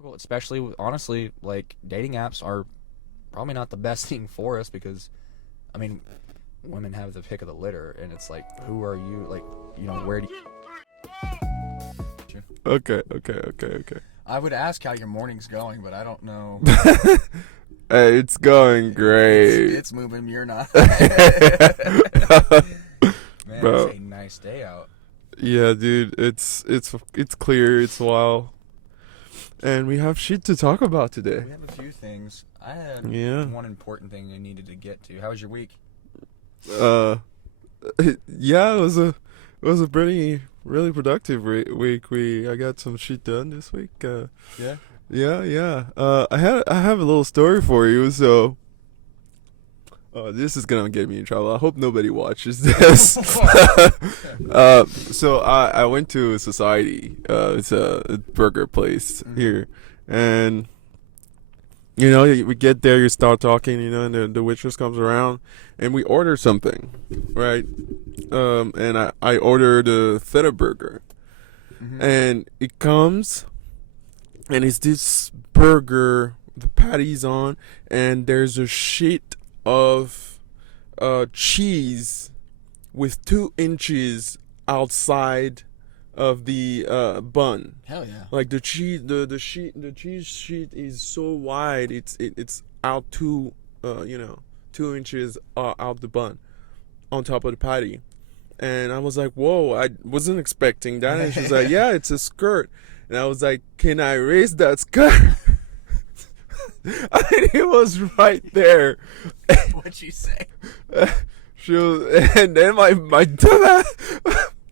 difficult, especially honestly, like dating apps are probably not the best thing for us because, I mean, women have the pick of the litter, and it's like, who are you? Like, where do you? Okay. I would ask how your morning's going, but I don't know. Hey, it's going great. It's moving. You're not. Man, Bro. it's a nice day out. Yeah, dude, it's clear, it's wild, and we have shit to talk about today. We have a few things. I had one important thing I needed to get to. How was your week? Yeah, it was a pretty really productive week. I got some shit done this week. Yeah. Yeah. I have a little story for you. So, this is gonna get me in trouble. I hope nobody watches this. So I went to Society. It's a burger place here, and we get there, you start talking, and the waitress comes around, and we order something, right? And I ordered a feta burger, and it comes, and it's this burger, the patty's on, and there's a sheet of cheese with 2 inches outside of the bun. Hell yeah. Like the cheese, the cheese sheet is so wide, it's out 2 inches out the bun, on top of the patty, and I was like, whoa, I wasn't expecting that. And she was like, yeah, it's a skirt, and I was like, can I raise that skirt? I mean, it was right there. What'd she say? She was, and then my dumbass.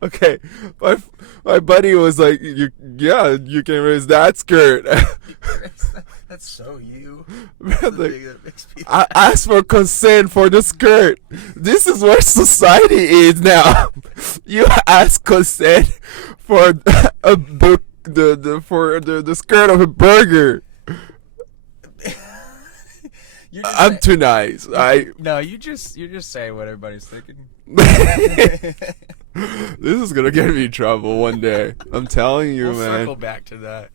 Okay, my buddy was like, you can raise that skirt. That's so you. I asked for consent for the skirt. This is where society is now. You ask consent for the skirt of a burger. I'm too nice. No, you're just saying what everybody's thinking. This is gonna get me in trouble one day. I'm telling you, we'll man. Circle back to that.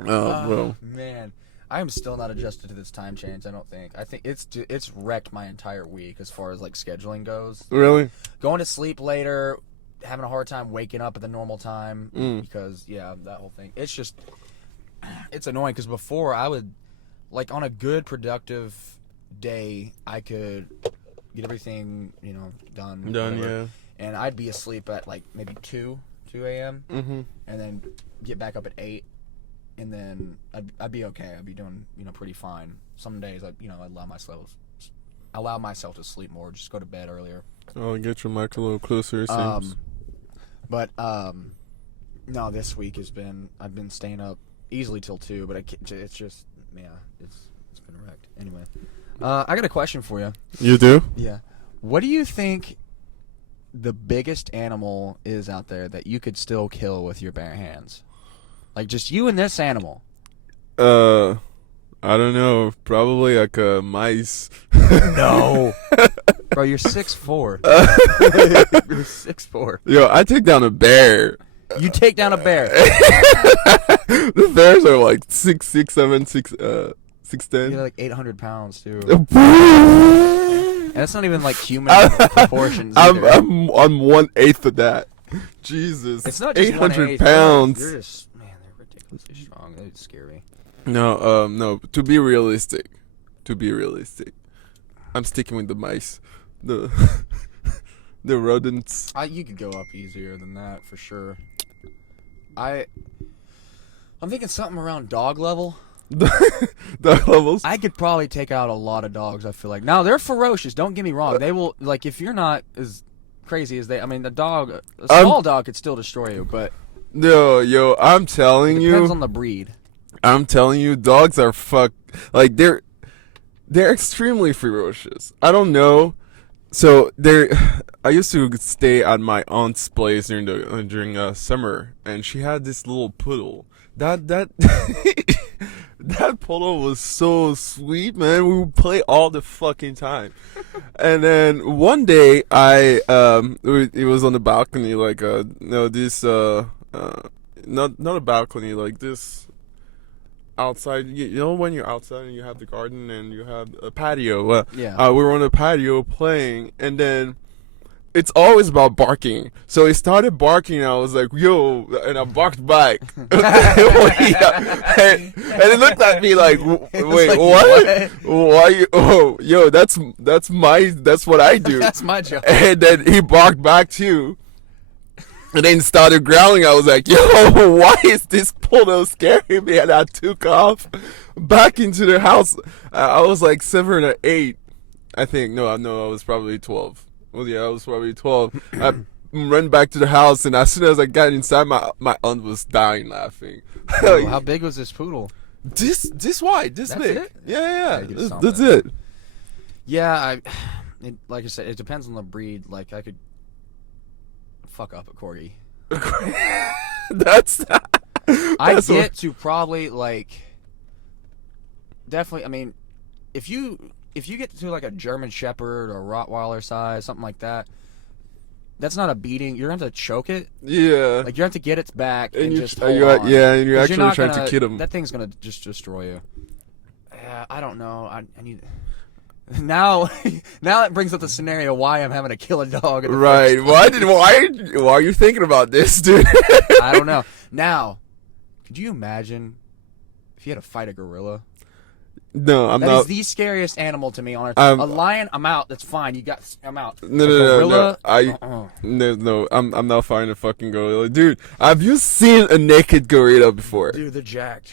Oh, bro. Man, I am still not adjusted to this time change. I don't think. I think it's wrecked my entire week as far as like scheduling goes. Really? Going to sleep later, having a hard time waking up at the normal time because that whole thing. It's annoying because before I would, like, on a good productive day, I could get everything done. Done, whatever, yeah. And I'd be asleep at like maybe 2 a.m. Mm-hmm. and then get back up at 8, and then I'd be okay. I'd be doing pretty fine. Some days I'd allow myself to sleep more, just go to bed earlier. Oh, get your mic a little closer, it seems. But no, this week I've been staying up easily till 2, but it's just it's been wrecked. Anyway, I got a question for you. You do? Yeah. What do you think the biggest animal is out there that you could still kill with your bare hands? Like, just you and this animal. I don't know. Probably like a mice. No. Bro, you're 6'4". You're 6'4". Yo, I take down a bear. You take down a bear. The bears are like 6'6", 6'10". You're like 800 pounds, too. And that's not even like human proportions either. I'm 1/8 of that. Jesus. It's not just 800 1/8. pounds. They're ridiculously strong. They scare me. No. To be realistic, I'm sticking with the mice, the rodents. You could go up easier than that for sure. I'm thinking something around dog level. Dog levels. I could probably take out a lot of dogs, I feel like. Now, they're ferocious, don't get me wrong. They will, like, if you're not as crazy as a small dog could still destroy you, but No, yo, I'm telling you. depends on the breed. I'm telling you, dogs are like they're extremely ferocious. I don't know. So I used to stay at my aunt's place during summer, and she had this little poodle. That that poodle was so sweet, man. We would play all the fucking time. And then one day it was on the balcony, like not a balcony, like this. outside. You know when you're outside and you have the garden and you have a patio. Yeah. We were on the patio playing, and then it's always about barking. So he started barking, and I was like, "Yo!" and I barked back. Yeah. and it looked at me like, "Wait, like, what? Why? You, oh, yo, that's what I do." That's my job. And then he barked back too. And then started growling. I was like, yo, why is this poodle scaring me? And I took off back into the house. I was like 7 or 8, I think. No, I was probably 12. Well, yeah, I was probably 12. I ran back to the house, and as soon as I got inside, my aunt was dying laughing. Oh, how big was this poodle? This wide, this That's big. it? Yeah. Gotta get That's something. it. Yeah, like I said, it depends on the breed. Like, I could fuck up a corgi. That's I get to probably, like, definitely. I mean, if you get to like a German Shepherd or Rottweiler size, something like that, that's not a beating. You're gonna have to choke it. Yeah. Like, you have to get its back and just hold and you're on. and you're 'Cause actually not trying gonna- to kid him. That thing's gonna just destroy you. I don't know. I need. Now it brings up the scenario why I'm having to kill a dog. In the Right. first Why are you thinking about this, dude? I don't know. Now, could you imagine if you had to fight a gorilla? No, I'm That not. is the scariest animal to me on earth. I'm- A lion, I'm out. That's fine. I'm out. No, A no, no, gorilla, no. I'm not fighting a fucking gorilla, dude. Have you seen a naked gorilla before? Dude, they're jacked.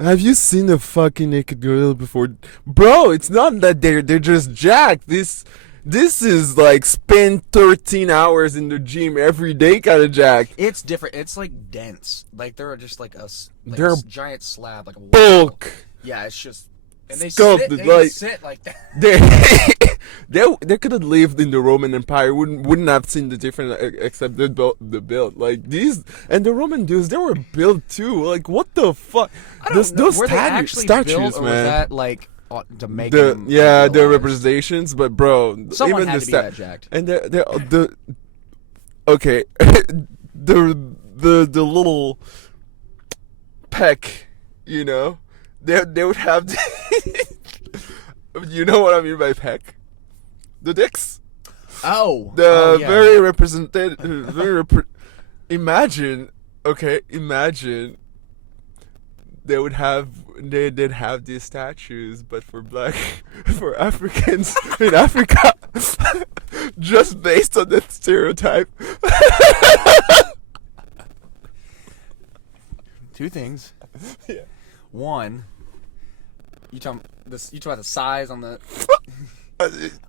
Have you seen a fucking naked gorilla before, bro? It's not that they're just jacked. This is like spend 13 hours in the gym every day kind of jacked. It's different. It's like dense. Like they're just like They're giant slab, like a wall. Bulk. Yeah, it's just. And they Sculpted, sit. They like- sit like that. They could have lived in the Roman Empire. Wouldn't have seen the difference except the build. Like these and the Roman dudes, they were built too. Like what the fuck? I don't know. Those Were they actually statues, built, or man. was that like to make the them the realized? representations, but bro, Someone even had the to be that jacked. and the okay, the little peck, you know, they would have. You know what I mean by peck? The dicks. Oh, The yeah. very represented. Imagine they'd have these statues, but for for Africans in Africa, just based on that stereotype. Two things. Yeah. One, you talking about the size on the.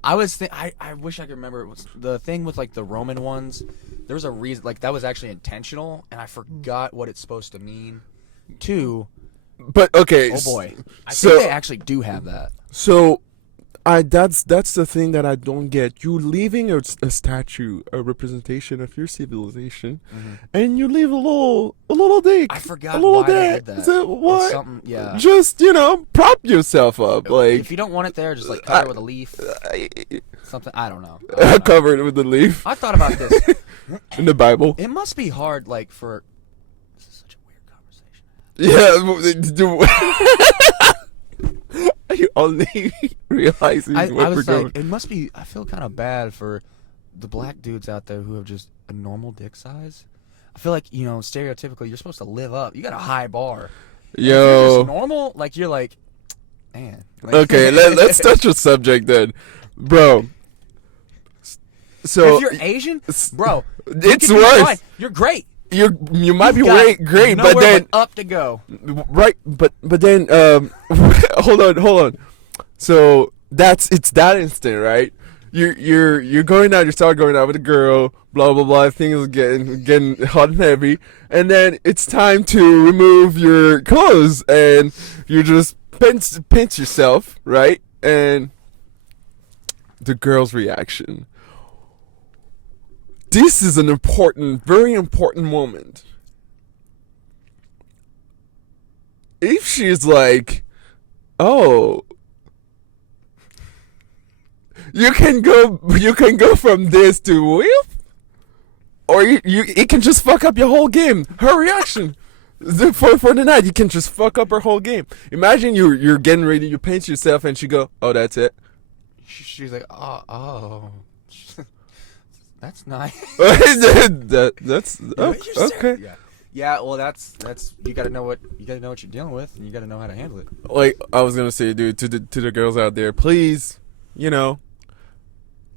I wish I could remember. It was the thing with like the Roman ones. There was a reason, like that was actually intentional, and I forgot what it's supposed to mean. Two, But okay. oh boy, I So- think they actually do have that. So, that's the thing that I don't get. You leaving a statue, a representation of your civilization, and you leave a little dick. I forgot a little why they dick. did that. So It's what? something, yeah. Just prop yourself up, like If you don't want it there, just like cover it with a leaf, something. I don't know. covered with the leaf I thought about this. in the Bible. It must be hard, like for. This is such a weird conversation. Yeah. You only realizing I what we're was going. like, it must be. I feel kind of bad for the black dudes out there who have just a normal dick size. I feel like stereotypically, you're supposed to live up. You got a high bar. If you're Yo. just normal, like you're like, man. Like, Okay, let's touch a subject then, bro. So if you're Asian, bro, you it's can be worse. fine. You're great. You might be You've got great, but nowhere then up to go. right, but then hold on. So it's that instant, right? You're going out, you start going out with a girl, blah blah blah. Things are getting hot and heavy, and then it's time to remove your clothes, and you just pinch yourself, right? And the girl's reaction. This is an important, very important moment. If she's like, oh, you can go from this to whip, or it can just fuck up your whole game. Her reaction, For the night, you can just fuck up her whole game. Imagine you're getting ready, you paint yourself, and she go, "Oh, that's it." She's like, oh, that's nice. That's okay. Yeah. Well, that's you got to know what you're dealing with, and you got to know how to handle it. Like I was gonna say, dude, to the girls out there, please,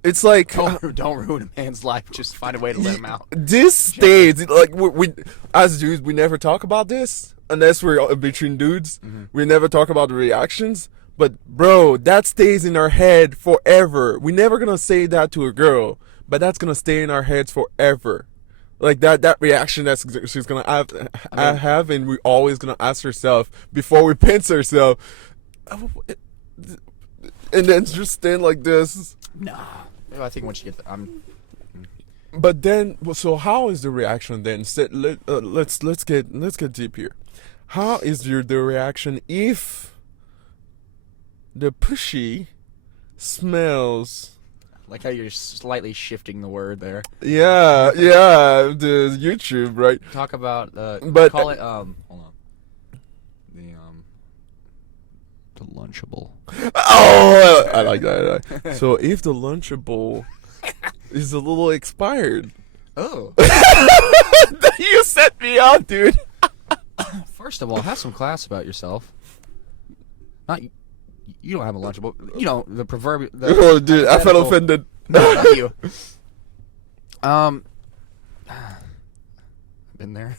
it's like Don't ruin a man's life. Just find a way to let him out. this stays like we as dudes, we never talk about this unless we're between dudes. Mm-hmm. We never talk about the reactions. But bro, that stays in our head forever. We're never gonna say that to a girl, but that's gonna stay in our heads forever. Like that reaction that she's gonna have, and we always gonna ask herself before we pinch herself, and then just stand like this. Nah. I think once you get But then, so how is the reaction then? Let's get deep here. How is the reaction if the pushy smells? like how you're slightly shifting the word there. Yeah, the YouTube, right? Talk about But call it hold on. The Lunchable. Oh, I like that. So if the Lunchable is a little expired, Oh. you set me up, dude. First of all, have some class about yourself. Not you don't have a Lunchable. You know the proverbial. Oh, dude, I felt offended. No, not you. I've been there.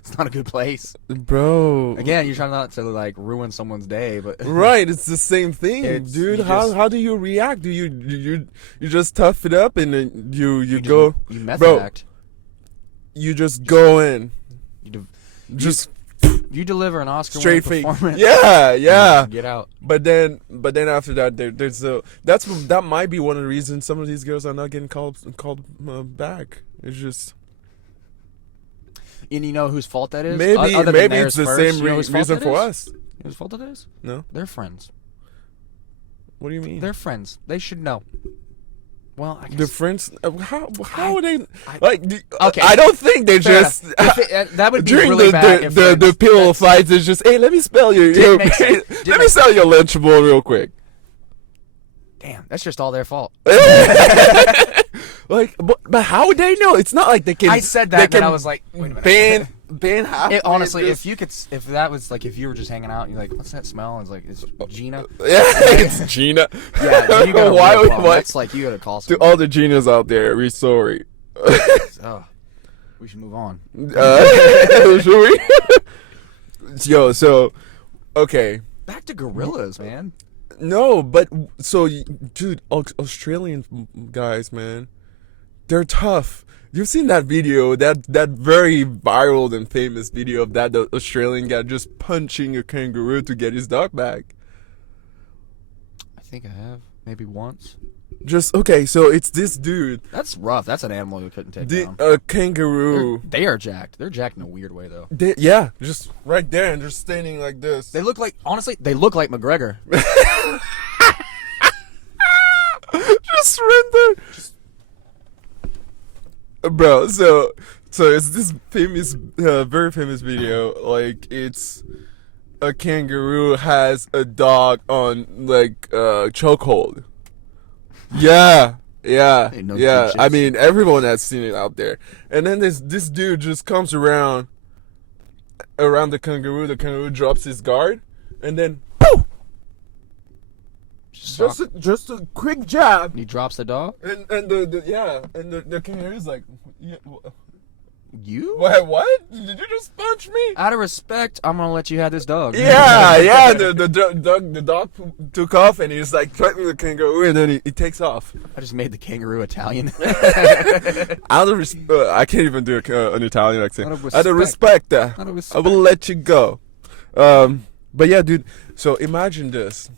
It's not a good place. Bro. Again, you're trying not to like ruin someone's day, but Right, it's the same thing, dude. How do you react? Do you just tough it up and then you go? You method bro, act. You just go in. Just you deliver an Oscar straight face. performance. Yeah. Get out. But then after that, that might be one of the reasons some of these girls are not getting called back. It's just. And you know whose fault that is? Maybe it's the same reason for us. You know whose fault it is? No. They're friends. What do you mean? They're friends. They should know. Well, I guess. The friends. How would they like? Okay. I don't think they Fair just. That would be during really bad. If the pillow fights, it's just, hey, let me spell you. Didn't make sense. Let me sell you a Lunchable real quick. Damn, that's just all their fault. Like, but how would they know? It's not like they can. I said that, and I was like, wait a minute. ban half. Honestly, if that was like, if you were just hanging out, and you're like, what's that smell? And it's like, it's Gina. Yeah, it's Gina. Yeah, you gotta why? That's like, you gotta call To someone. all the Ginas out there, we're sorry. Oh, we should move on. Should we? Yo, so okay. Back to gorillas, man. No, but so, dude, Australian guys, man, they're tough. You've seen that video, that very viral and famous video of the Australian guy just punching a kangaroo to get his dog back. I think I have. Maybe once. Okay, so it's this dude. That's rough. That's an animal you couldn't take down. A kangaroo. They are jacked. They're jacked in a weird way, though. Yeah, just right there and just standing like this. They look like, honestly, they look like McGregor. Just surrender. Bro, so it's this famous, very famous video. Like, it's a kangaroo has a dog on like chokehold. Yeah. I mean, everyone has seen it out there. And then this dude just comes around the kangaroo. The kangaroo drops his guard, and then poof! Just a quick jab. He drops the dog. And the kangaroo's like, yeah, You? what? Did you just punch me? Out of respect, I'm gonna let you have this dog. Yeah. The dog took off, and he's like threatening the kangaroo, and then he takes off. I just made the kangaroo Italian. Out of I can't even do an Italian accent. Out of respect. I will let you go. But yeah, dude. So imagine this.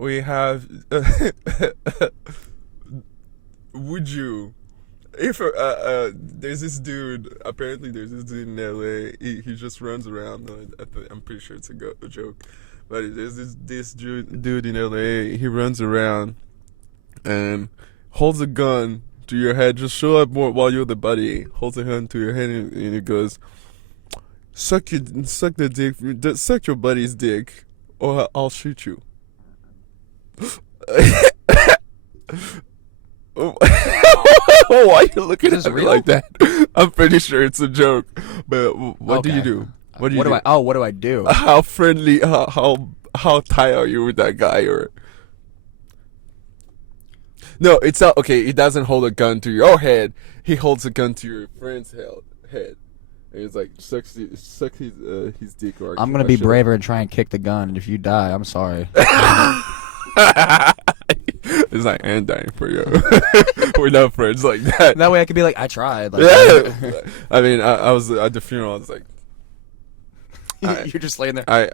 We have. Would you? If there's this dude, apparently there's this dude in LA. He just runs around. I'm pretty sure it's a joke, but there's this dude in LA. He runs around and holds a gun to your head. Just show up while you're the buddy. Holds a gun to your head and he goes, suck the dick, suck your buddy's dick, or I'll shoot you. Why are you looking Is at this me real? like that? I'm pretty sure it's a joke. But what do you Okay. do? What do you do? What do I do? How friendly? How tight are you with that guy? Or no, it's not okay. He doesn't hold a gun to your head. He holds a gun to your friend's head. And it's like suck his dick. Or I'm gonna be braver and try and kick the gun. And if you die, I'm sorry. It's like, I'm dying for you. We're not friends like that. That way I could be like, I tried. Like, Yeah. I mean, I was at the funeral. I was like, you're just laying there. I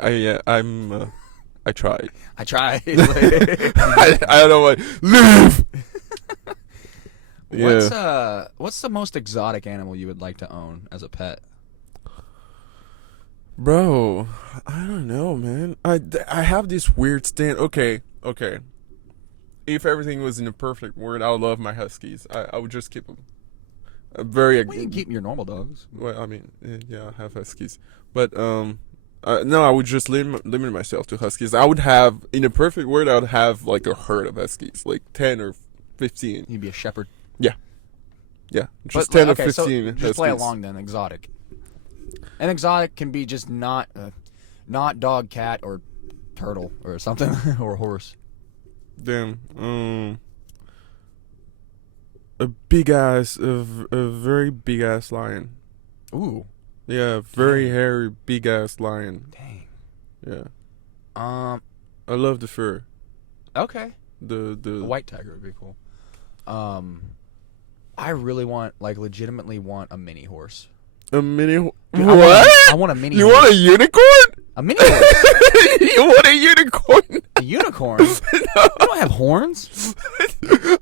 tried. I tried. I don't know what. Leave. Yeah. What's the most exotic animal you would like to own as a pet? Bro, I don't know, man. I have this weird stand. Okay. If everything was in a perfect world, I would love my huskies. I would just keep them. Well, you can keep your normal dogs. Well, I mean, yeah, I have huskies, but no, I would just limit myself to huskies. I would have, in a perfect world, I would have like a herd of huskies, like 10 or 15. You'd be a shepherd. Yeah, just But, 10 okay, or 15. So just play huskies. along then. Exotic. An exotic can be just not dog, cat, or turtle or something or horse. Damn. A very big ass lion. Ooh. Yeah, very hairy, big ass lion. Dang. Yeah, Um. I love the fur. Okay. The A white tiger would be cool. I really legitimately want a mini horse. a mini. Dude, What? I want a mini. You horse. want a unicorn? A mini horse? You want a unicorn? A unicorn? They don't have horns.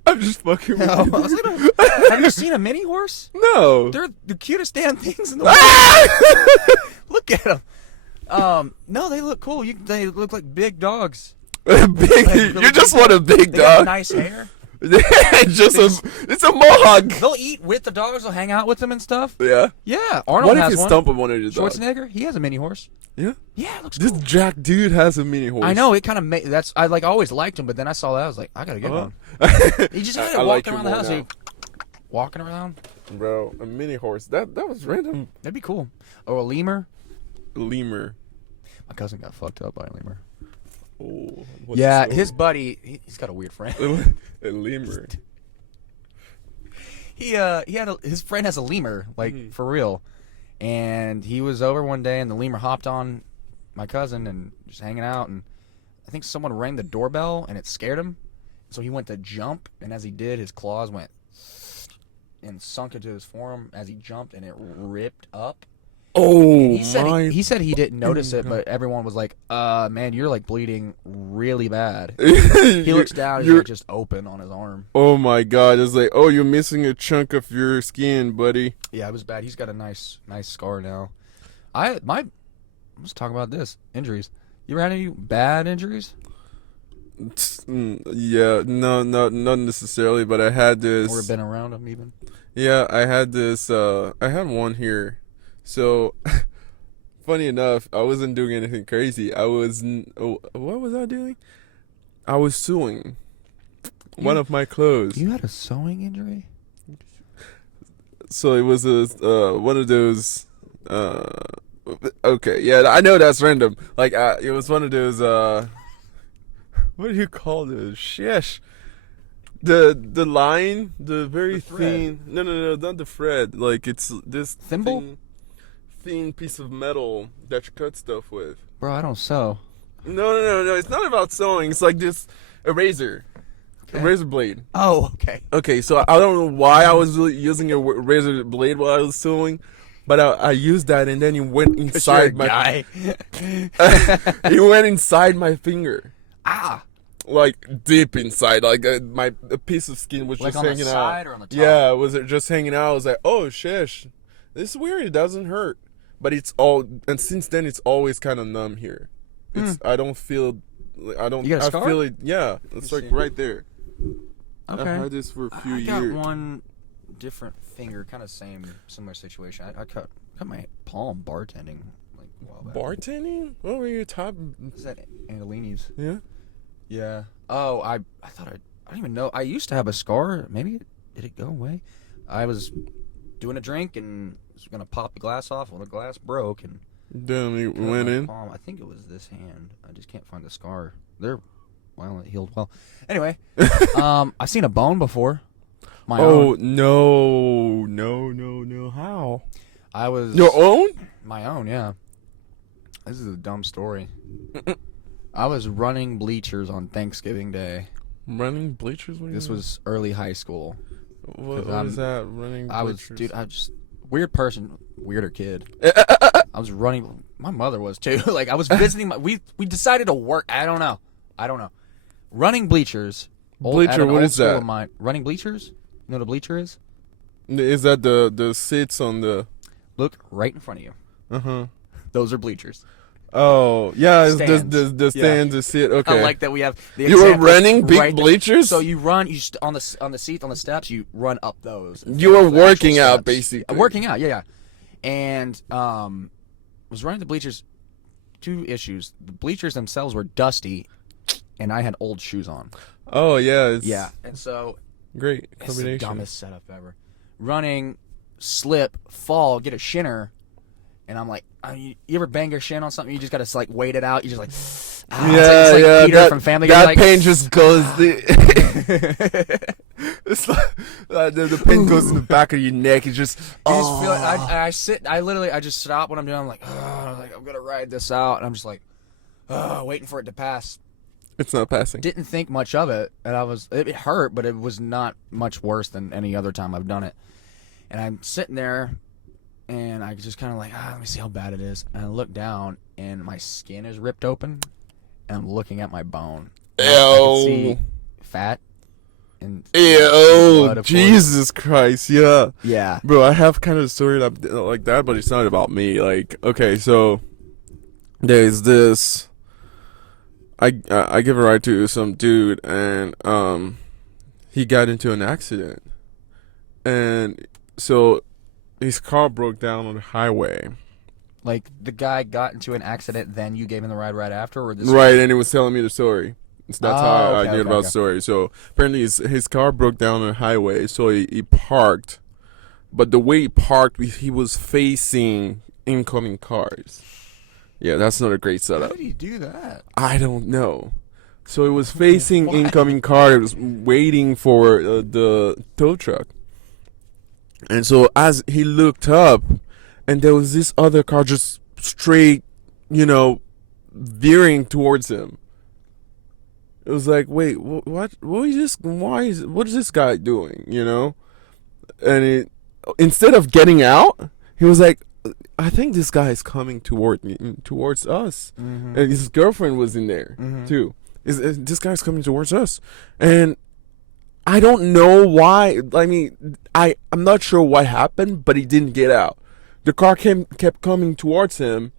I'm just fucking with I you. was like, have you seen a mini horse? No. They're the cutest damn things in the world. Ah! Look at them. No, they look cool. They look like big dogs. Big. You just want a big They got dog. nice hair. It's a mohawk. They'll eat with the dogs. They'll hang out with them and stuff. Yeah. Yeah, Arnold What if has you one. stump on one of your dogs? Schwarzenegger, he has a mini horse. Yeah. Yeah, it looks This cool. Jack dude has a mini horse. I know it kind of that's I always liked him, but then I saw that I was like, I gotta get one. He just had I it like walking you around the more house. now. He, walking around, Bro, a mini horse. That was random. that'd be cool. Or a lemur. Lemur. My cousin got fucked up by a lemur. Oh. Yeah, his buddy, he's got a weird friend. a lemur. He had his friend has a lemur, like for real, and he was over one day and the lemur hopped on my cousin and just hanging out, and I think someone rang the doorbell and it scared him, so he went to jump, and as he did, his claws went and sunk into his forearm as he jumped, and it ripped up. Oh He said he didn't notice it, but everyone was like, man, you're like bleeding really bad. He looks down and he's like just open on his arm. Oh my god, it's like, oh, you're missing a chunk of your skin, buddy. Yeah, it was bad. He's got a nice scar now. Let's talk about this. Injuries. You ever had any bad injuries? Yeah, no, not necessarily, but I had this. Or been around them even? Yeah, I had this. I had one here. So, funny enough, I wasn't doing anything crazy. What was I doing? I was sewing one of my clothes. You had a sewing injury? So it was one of those. Okay, yeah, I know that's random. Like, it was one of those. What do you call those? Sheesh. The line, the very thin. No, not the thread. Like, it's this Thimble? thin piece of metal that you cut stuff with. Bro, I don't sew. No. It's not about sewing. It's like this a razor blade. Oh, okay. Okay, so I don't know why I was really using a razor blade while I was sewing, but I used that, and then it went inside my guy. it went inside my finger. Ah. Like deep inside, like a piece of skin was Like just on the hanging side out. or on the top? Yeah, was it just hanging out? I was like, oh shish, this is weird. It doesn't hurt, but it's all. And since then, it's always kind of numb here. It's I don't feel. I don't. You got a scar? I feel it. Yeah, it's like see. right there. Okay. I've had this for a few I got years. one different finger, kind of similar situation. I cut got my palm bartending like a while back. Bartending? What were your top? Is that Angelini's? Yeah. Yeah. Oh, I thought I don't even know. I used to have a scar. Maybe did it go away? I was doing a drink and was gonna pop the glass off. Well, the glass broke and Then you cut went my in. palm. I think it was this hand. I just can't find the scar. It healed well. Anyway, I've seen a bone before. My Oh own. no! How? I was Your own? my own. Yeah. This is a dumb story. I was running bleachers on Thanksgiving Day. Running bleachers? What do you This mean? was early high school. What 'cause is that? Running I was, bleachers? dude, I just weird person, weirder kid. I was running. My mother was too. Like I was visiting. We decided to work. I don't know. Running bleachers. Bleacher, what is that? Running bleachers. You know what a bleacher is? Is that the seats on the? Look right in front of you. Those are bleachers. Oh yeah, it's Stands. the stands, the sit. Okay. I like that we have. The You were example running big right there. bleachers? So you run. On the seat on the steps. You run up those. You were Those actual working out, steps. basically. Working out, yeah. And was running the bleachers. Two issues. The bleachers themselves were dusty, and I had old shoes on. Oh yeah, it's And so great it's the combination. dumbest setup ever. Running, slip, fall, get a shinner, and I'm like, you ever bang your shin on something? You just gotta like wait it out. You just like, it's like Peter from Family Guy. That like, pain just goes. It's like the pain goes in the back of your neck. It just. You just feel it. I sit. I just stop what I'm doing. I'm like, I'm gonna ride this out, and I'm just like, waiting for it to pass. It's not passing. Didn't think much of it, and it hurt, but it was not much worse than any other time I've done it. And I'm sitting there, and I just kind of like, let me see how bad it is. And I look down, and my skin is ripped open, and I'm looking at my bone. I can see fat. And Ew, blood, of Jesus Christ, yeah. Yeah. Bro, I have kind of a story like that, but it's not about me. Like, okay, so there's this. I give a ride to some dude, and he got into an accident, and so his car broke down on the highway. Like the guy got into an accident, then you gave him the ride right after, or this? Right, and he was telling me the story. So that's how I okay, knew about the story. So apparently his car broke down on the highway, so he parked. But the way he parked, he was facing incoming cars. Yeah, that's not a great How setup. did he do that? I don't know. So it was facing incoming car. It was waiting for the tow truck. And so as he looked up, and there was this other car just straight, veering towards him. It was like, wait, what is this guy doing? And instead of getting out, he was like, I think this guy is coming towards us. Mm-hmm. And his girlfriend was in there too. This guy's coming towards us, and I don't know why. I mean, I'm not sure what happened, but he didn't get out. The car kept coming towards him,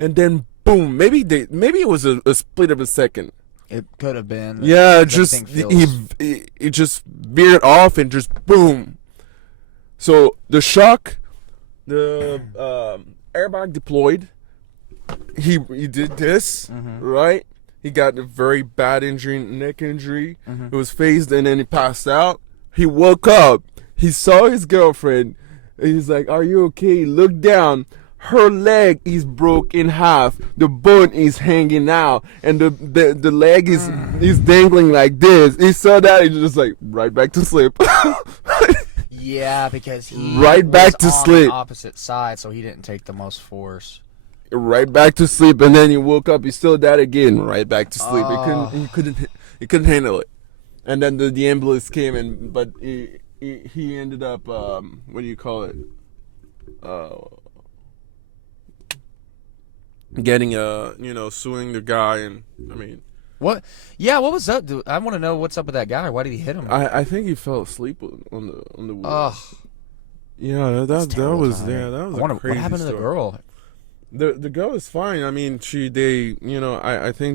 and then boom. Maybe it was a split of a second. It could have been. Yeah, That just thing feels- he just veered off and just boom. So the shock, the airbag deployed. He did this, right? He got a very bad injury, neck injury. It was phased, and then he passed out. He woke up. He saw his girlfriend. He's like, "Are you okay?" He looked down. Her leg is broke in half. The bone is hanging out, and the leg is dangling like this. He saw that. He just like right back to sleep. Yeah, because he Right back to was on sleep. the opposite side, so he didn't take the most force. Right back to sleep, and then he woke up. He still that again. Right back to sleep. He couldn't handle it. And then the ambulance came, but he ended up what do you call it? Getting suing the guy, and I mean, What? Yeah, what was up, dude? I want to know what's up with that guy. Why did he hit him? I think he fell asleep on the wheel. Ugh. Yeah, that was terrible that was timing. that was I wonder a crazy what happened to the story. girl. The girl is fine. I mean, I think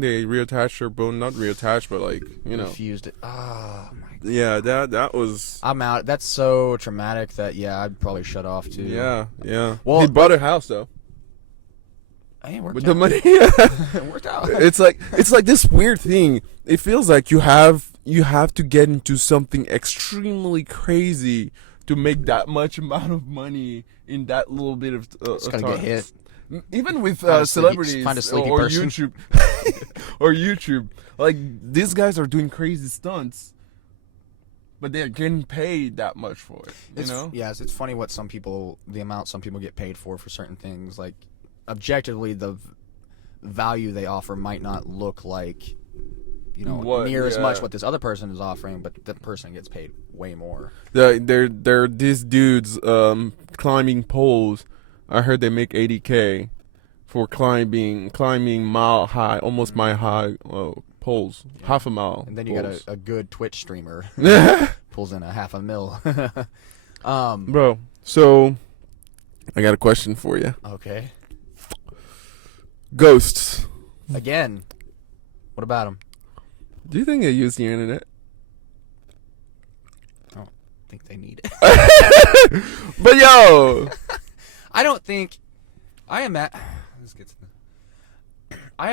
they reattached her bone, not reattached, but like, Refused it. Oh my God. yeah, that was, I'm out. That's so traumatic that I'd probably shut off too. yeah. Well, He bought a house though. Hey, it worked With out. the money. It worked out. It's like this weird thing. It feels like you have to get into something extremely crazy to make that much amount of money in that little bit of It's gonna time. get hit. Even with Find a celebrities sleepy or person. YouTube or YouTube, like these guys are doing crazy stunts, but they're getting paid that much for it. Yes, it's funny what the amount some people get paid for certain things. Like, objectively, the value they offer might not look like, near as much what this other person is offering, but the person gets paid way more. They're these dudes climbing poles. I heard they make $80K for climbing mile high, almost mile high poles, half a mile. And then you poles. got a good Twitch streamer pulls in $500,000. Bro, so I got a question for you. Okay. Ghosts. Again, what about them? Do you think they use the internet? I don't think they need it. But yo, I don't think. I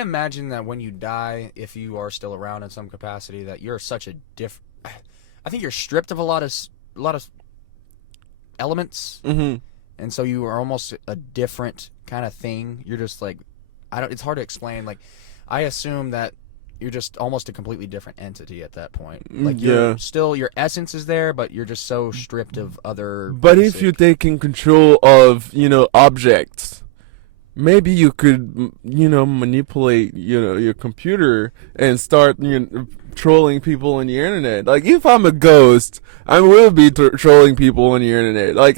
imagine that when you die, if you are still around in some capacity, that you're such a I think you're stripped of a lot of elements, and so you are almost a different kind of thing. You're just like, it's hard to explain. Like, I assume that you're just almost a completely different entity at that point. Like, you're still, your essence is there, but you're just so stripped of other. But if you're taking control of, objects, maybe you could, manipulate, your computer and start, trolling people on the internet. Like, if I'm a ghost, I will be trolling people on the internet. Like,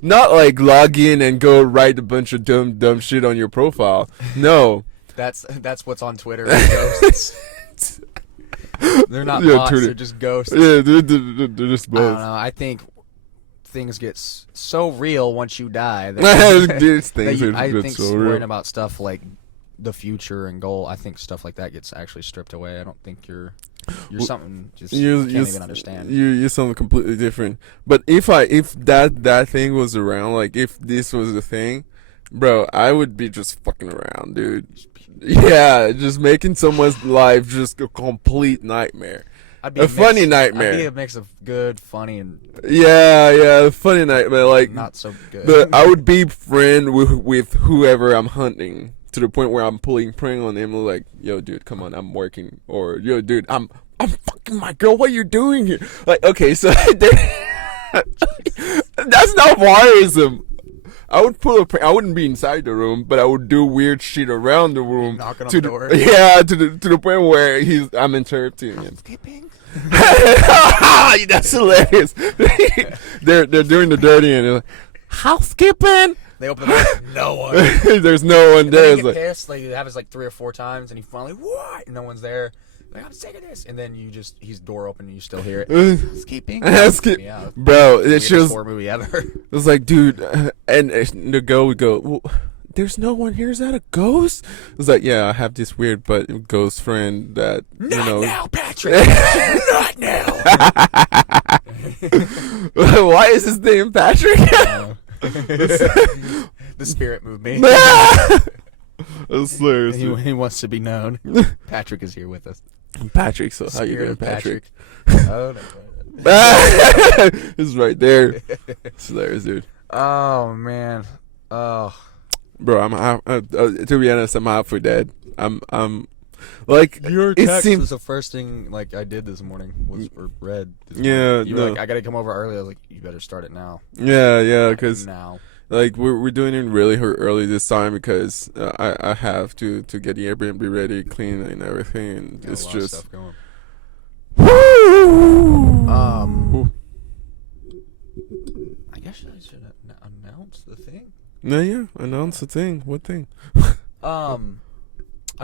not like log in and go write a bunch of dumb shit on your profile. No. That's what's on Twitter. Ghosts. They're not bots. Twitter. They're just ghosts. Yeah, they're just both. I don't know. I think things get so real once you die. These things I are think so worrying real. about stuff like the future and goal. I think stuff like that gets actually stripped away. I don't think you're something just you can't even understand. You're something completely different. But if that thing was around, like if this was a thing, bro, I would be just fucking around, dude. Yeah, just making someone's life just a complete nightmare. Funny nightmare. I'd be a mix of good, funny, and yeah, funny nightmare. Like not so good. But I would be friend with whoever I'm hunting to the point where I'm pulling prank on them. Like, yo, dude, come on, I'm working. Or yo, dude, I'm fucking my girl. What are you doing here? Like, okay, so that's not voyeurism. I would pull a prank. I wouldn't be inside the room, but I would do weird shit around the room. Knocking on the door. Yeah, to the point where I'm interrupting him. Housekeeping? That's hilarious. they're doing the dirty and they're like, housekeeping. They open the door. No one. There's no one there. They It's get like, pissed. Like, it happens like 3 or 4 times, and he finally, what? No one's there. Like, I'm sick of this. And then he's door open, and you still hear it. Housekeeping. Yeah. Bro, it's Weirdest just horror movie ever. it's like, dude, and the girl would go, well, there's no one here. Is that a ghost? It's like, yeah, I have this weird but ghost friend that Not now, Patrick. Not now. Why is his name Patrick? The spirit moved me. That's hilarious. He wants to be known. Patrick is here with us. Patrick, so how you Spirit doing, of Patrick? Oh, no. It's right there. It's hilarious, dude. Oh man. Oh. Bro, to be honest, I'm out for dead. I'm like, Your it text seems was the first thing like I did this morning was read. Yeah, You were no. like, I gotta come over early. I was like, you better start it now. yeah, because Now. like we're doing it really early this time because I have to get the Airbnb ready, clean and everything. And Got a it's lot of just stuff going. woo. I guess I should announce the thing. No, yeah, announce the thing. What thing? I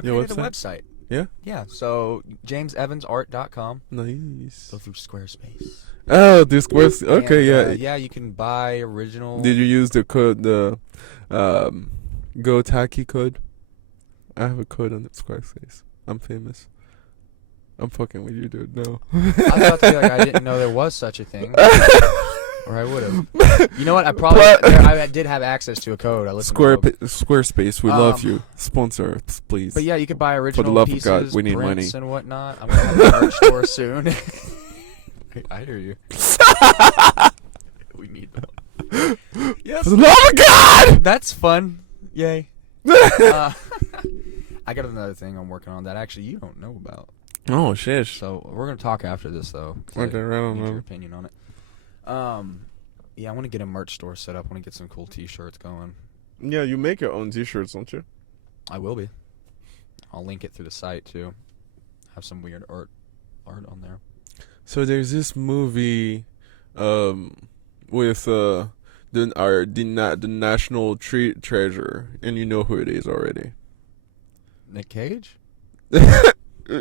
Your created a website. Yeah. Yeah. So JamesEvansArt.com. Nice. Go through Squarespace. Oh, this was okay. And, Yeah. yeah, you can buy original. Did you use the code Go Tacky code. I have a code on Squarespace. I'm famous. I'm fucking with you, dude. No. I thought to be like, I didn't know there was such a thing. Or I would have. You know what? I probably I did have access to a code. I listened to Squarespace, we love you. Sponsor us, please. But yeah, you could buy original For the love pieces, of God, we need money. prints and whatnot. I'm gonna have a merch store soon. I hear you. We need that. Yes. For the love of God! That's fun. Yay. I got another thing I'm working on that actually you don't know about. Oh, shish. So we're gonna talk after this though. Okay, right on, need your man. opinion on it. Yeah, I want to get a merch store set up. I want to get some cool T-shirts going. Yeah, you make your own T-shirts, don't you? I will be. I'll link it through the site too. Have some weird art on there. So there's this movie, with the national treasure, and you know who it is already. Nick Cage?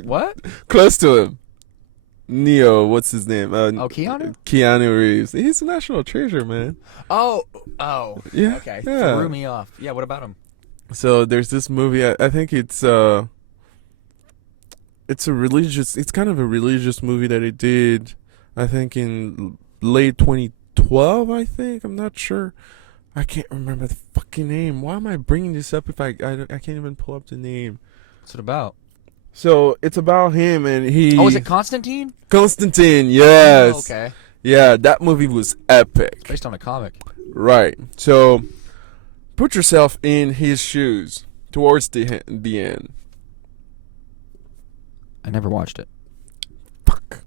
What? Close to him. Neo, what's his name? Keanu? Keanu Reeves. He's a national treasure, man. Oh. Yeah. Okay. Yeah. Threw me off. Yeah. What about him? So there's this movie. I think it's kind of a religious movie that he did. I think in late 2012. I think, I'm not sure. I can't remember the fucking name. Why am I bringing this up if I can't even pull up the name? What's it about? So it's about him, and he. Oh, is it Constantine? Constantine, yes. Oh, okay. Yeah, that movie was epic. Based on a comic. Right. So, put yourself in his shoes towards the end. I never watched it. Fuck.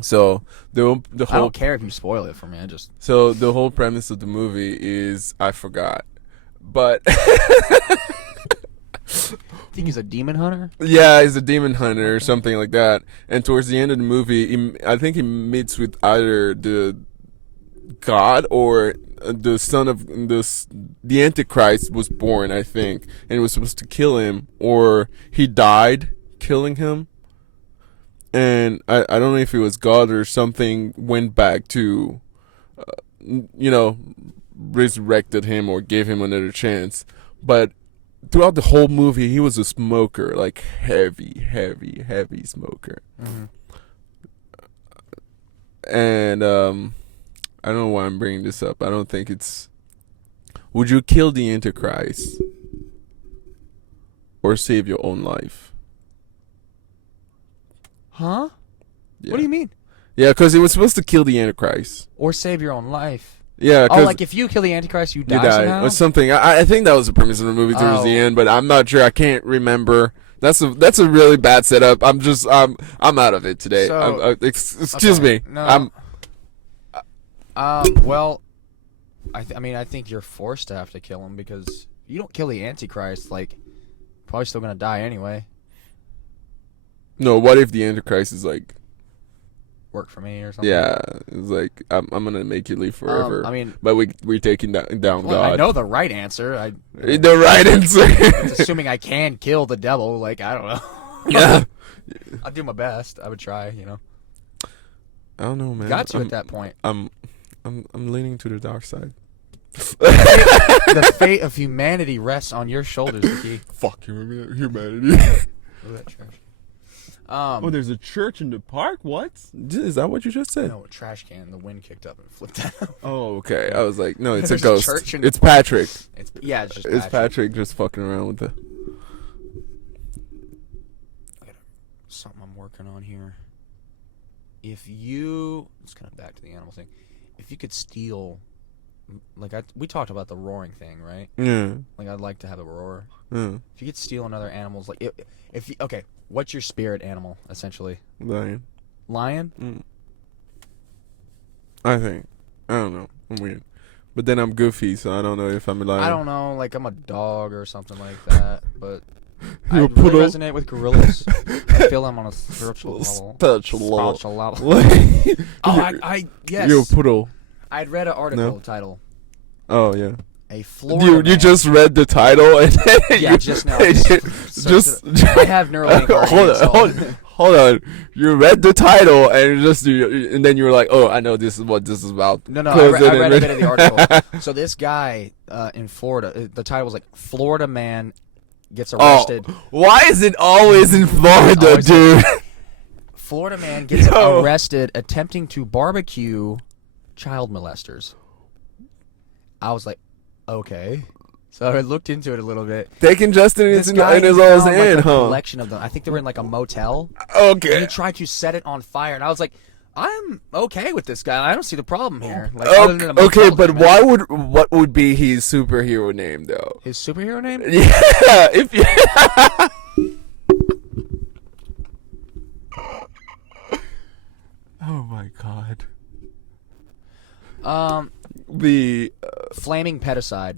So the whole. I don't care if you spoil it for me. So the whole premise of the movie is I forgot, but. I think he's a demon hunter. Yeah, he's a demon hunter or something like that. And towards the end of the movie, I think he meets with either the god or the son of the Antichrist was born, I think, and was supposed to kill him, or he died killing him. And I don't know if it was God or something went back to, resurrected him or gave him another chance, but. Throughout the whole movie, he was a smoker, like heavy smoker. Mm-hmm. And I don't know why I'm bringing this up. I don't think it's. Would you kill the Antichrist or save your own life? Huh? Yeah. What do you mean? Yeah, because he was supposed to kill the Antichrist. Or save your own life. Yeah, oh, like if you kill the Antichrist, you die somehow? Or something. I think that was the premise of the movie towards the end, but I'm not sure. I can't remember. That's a really bad setup. I'm out of it today. So, excuse me. No. Well, I think you're forced to have to kill him because you don't kill the Antichrist, like, probably still gonna die anyway. No, what if the Antichrist is like. Work for me or something. Yeah, it's like I'm gonna make you live forever. But we're taking down God. I know the right answer. The right answer. It's assuming I can kill the devil. Like I don't know. Yeah, I'd do my best. I would try. I don't know, man. Got to at that point. I'm leaning to the dark side. The fate of humanity rests on your shoulders, Ricky. Fuck humanity. Ooh, that trash. There's a church in the park? What? Is that what you just said? No, a trash can. The wind kicked up and flipped out. Oh, okay. I was like, no, it's There's a ghost. church in It's the park. Patrick. It's just It's Patrick just fucking around with the... I got something I'm working on here. If you... It's kind of back to the animal thing. If you could steal... Like, we talked about the roaring thing, right? Yeah. Like, I'd like to have a roar. Yeah. If you could steal another animal's... Like, if you... Okay, what's your spirit animal, essentially? Lion. Lion? I think. I don't know. I'm weird. But then I'm goofy, so I don't know if I'm a lion. I don't know. Like, I'm a dog or something like that. But I You're a really poodle? resonate with gorillas. I feel them on a spiritual level. Spiritual level. Yes. You're a poodle. I'd read an article title. Oh, yeah. A Florida You just read the title and then Yeah, just now. just I have Neuralink. hold on. You read the title and then you were like, oh, I know this is what this is about. No, Close I read a and bit of the article. So this guy in Florida, the title was like, Florida man gets arrested. Oh, why is it always in Florida, Always dude? Florida man gets Yo. arrested attempting to barbecue child molesters. I was like, okay. So I looked into it a little bit. Taking Justin in This his guy own found, like, hand, a huh? collection of them. I think they were in like a motel. And Okay. he tried to set it on fire, and I was like, I'm okay with this guy. I don't see the problem here. Like, other than the Okay, motel but thing, man. what would be his superhero name though? His superhero name? Yeah, if you Oh my god. The Flaming pedicide.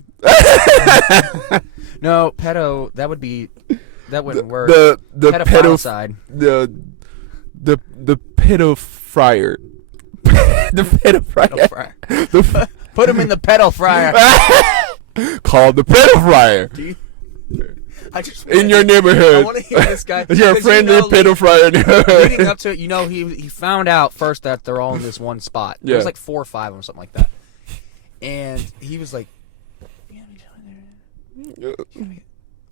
No, pedo. That wouldn't work. the Pedophilicide. the pedo fryer. The pedo fryer. The Put him in the pedo fryer. called the pedo fryer. Do you? I just In your I neighborhood. want to hear this guy. Your 'cause friend you is know, a pedo fryer in your leading up to it, he found out first that they're all in this one spot. Yeah. There's like 4 or 5 of them, something like that. And he was like, I'm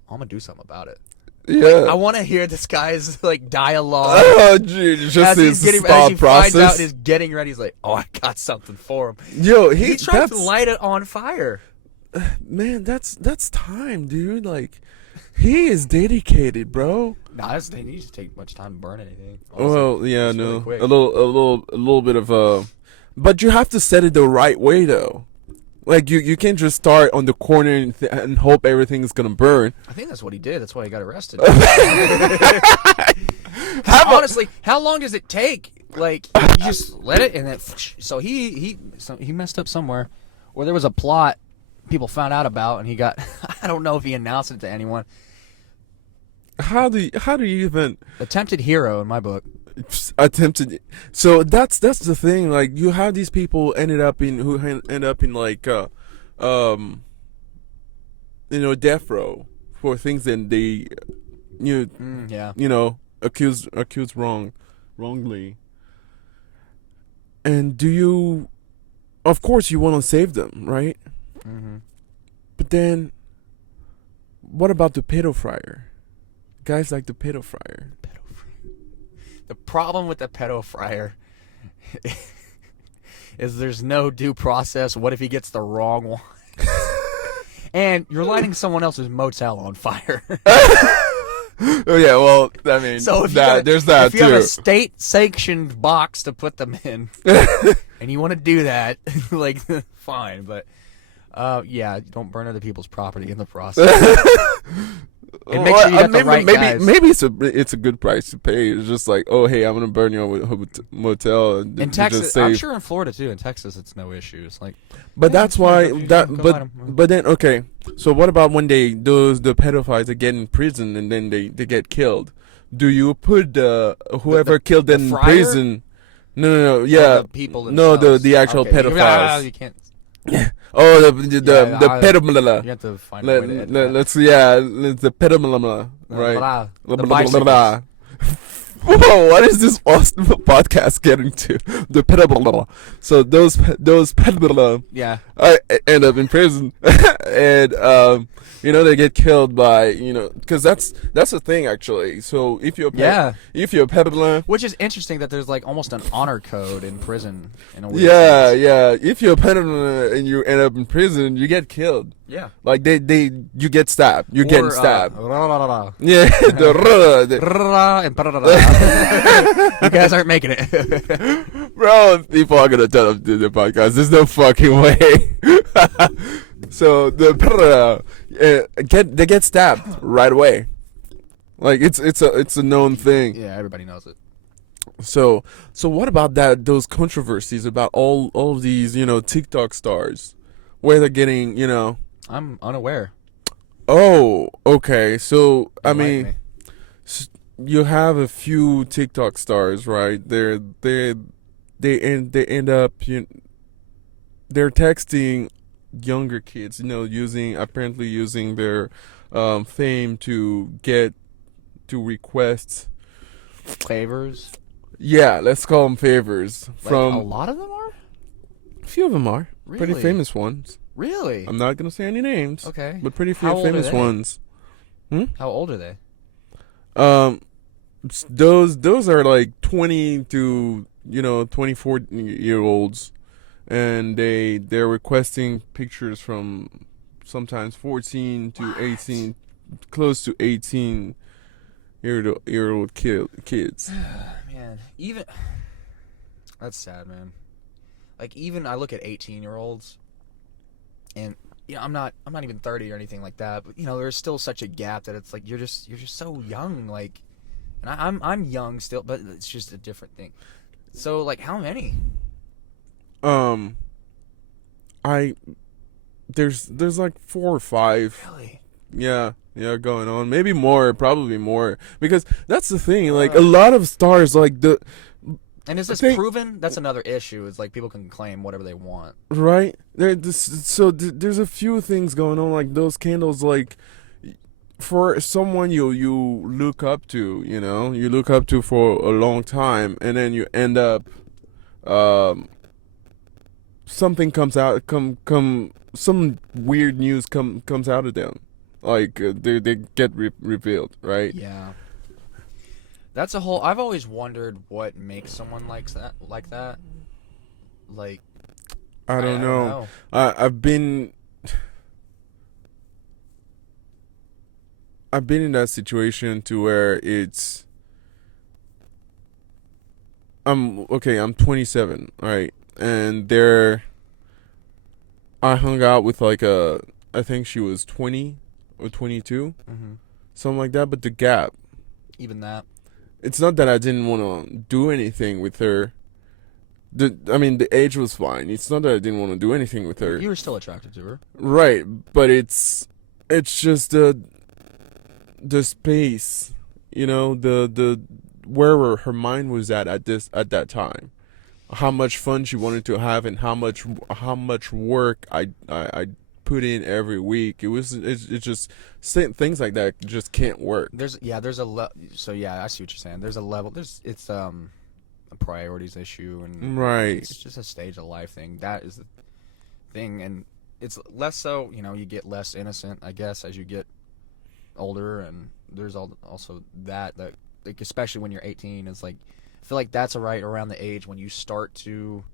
gonna do something about it. Yeah. I want to hear this guy's like dialogue. Oh, dude, just his as he thought finds out process. and is getting ready. He's like, "Oh, I got something for him." Yo, He tried that's to light it on fire. man, that's time, dude. Like, he is dedicated, bro. Nah, they need to take much time to burn anything. Honestly. Well, yeah, It's really no, quick. a little bit of but you have to set it the right way though. Like you can't just start on the corner and hope everything's gonna burn. I think that's what he did. That's why he got arrested. How Honestly, how long does it take? Like, you just let it, and then so he messed up somewhere, or there was a plot people found out about, and he got. I don't know if he announced it to anyone. how do you even Attempted hero in my book. attempted? So that's the thing. Like you have these people end up in like death row for things that they Yeah. accused wrongly. And do you, of course you want to save them, right? Mm-hmm. But then what about the pedo fryer? Guys like the pedo fryer. The problem with the pedo fryer is there's no due process. What if he gets the wrong one? And you're lighting someone else's motel on fire. Oh yeah, well, I mean, So if there's that if you have a too. state-sanctioned box to put them in, and you want to do that, like, fine. But yeah, don't burn other people's property in the process. And make sure you got the right guys. Maybe it's a good price to pay. It's just like, oh hey, I'm gonna burn your motel and In just Texas, save. I'm sure in Florida too. In Texas, it's no issue. It's like, But yeah, that's yeah, why you that can go light 'em. but then okay. So what about when the pedophiles get in prison and then they get killed? Do you put whoever killed the them in friar? prison? No, yeah. the people No, themselves. the actual Okay. pedophiles. You can't. Oh, the Yeah, pedophile. You have to find a way to edit that. Let's the pedophile, right? The bicycles. Whoa, what is this podcast getting to? The pedophile. So those pedophile Yeah. end up in prison, and they get killed by because that's the thing actually. So if you're if you're a pedophile. Which is interesting that there's like almost an honor code in prison in a weird Yeah, sense. yeah. If you're a pedophile and you end up in prison, you get killed. Yeah. Like you get stabbed. You're getting stabbed. And Yeah, the you guys aren't making it. bro. People are gonna turn up to the podcast. There's no fucking way. So they get stabbed right away. Like it's a known thing. Yeah, everybody knows it. So what about that? Those controversies about all of these TikTok stars, where they're getting I'm unaware. Oh, okay. So I Enlighten mean, me. you have a few TikTok stars, right? They end up they're texting younger kids, using their fame to request Favors. Yeah, let's call them favors. Like, From a lot of them are. a few of them are pretty Really? famous ones. Really? I'm not gonna say any names. Okay. But pretty few How old are famous they? ones. How old are they? Those are like 20 to 24-year olds, and they're requesting pictures from sometimes 14 to 18, close to 18-year-old kids. Man, even that's sad, man. Like, even I look at 18-year-olds, and I'm not even 30 or anything like that, but there's still such a gap that it's like you're just so young, like, and I'm young still, but it's just a different thing. So, like, how many? There's like 4 or 5. Really? Yeah, going on. Maybe more, probably more. Because that's the thing, like a lot of stars, like And is this think- proven? That's another issue. It's like people can claim whatever they want. right? There's a few things going on, like those candles, like for someone you look up to, you look up to for a long time, and then you end up, something comes out, some weird news comes out of them. Like they get revealed, right? Yeah. That's a whole. I've always wondered what makes someone like that. Like, I don't know. I've been in that situation to where I'm 27, right? And I hung out with like I think she was 20 or 22, something like that. But the gap, Even that. it's not that I didn't want to do anything with her. The age was fine. It's not that I didn't want to do anything with her. You were still attracted to her. Right, but it's just the space, the where her mind was at that time, how much fun she wanted to have, and how much work I put in every week. It's just things like that just can't work. There's a so yeah, I see what you're saying. There's a level. It's a priorities issue, and Right. it's just a stage of life thing. That is the thing, and it's less so. You get less innocent, I guess, as you get older, and there's also that like, especially when you're 18, it's like I feel like that's right around the age when you start to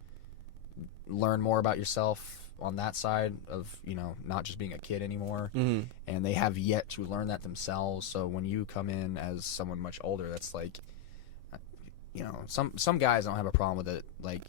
learn more about yourself on that side of not just being a kid anymore. Mm-hmm. And they have yet to learn that themselves. So when you come in as someone much older, that's like some guys don't have a problem with it. Like,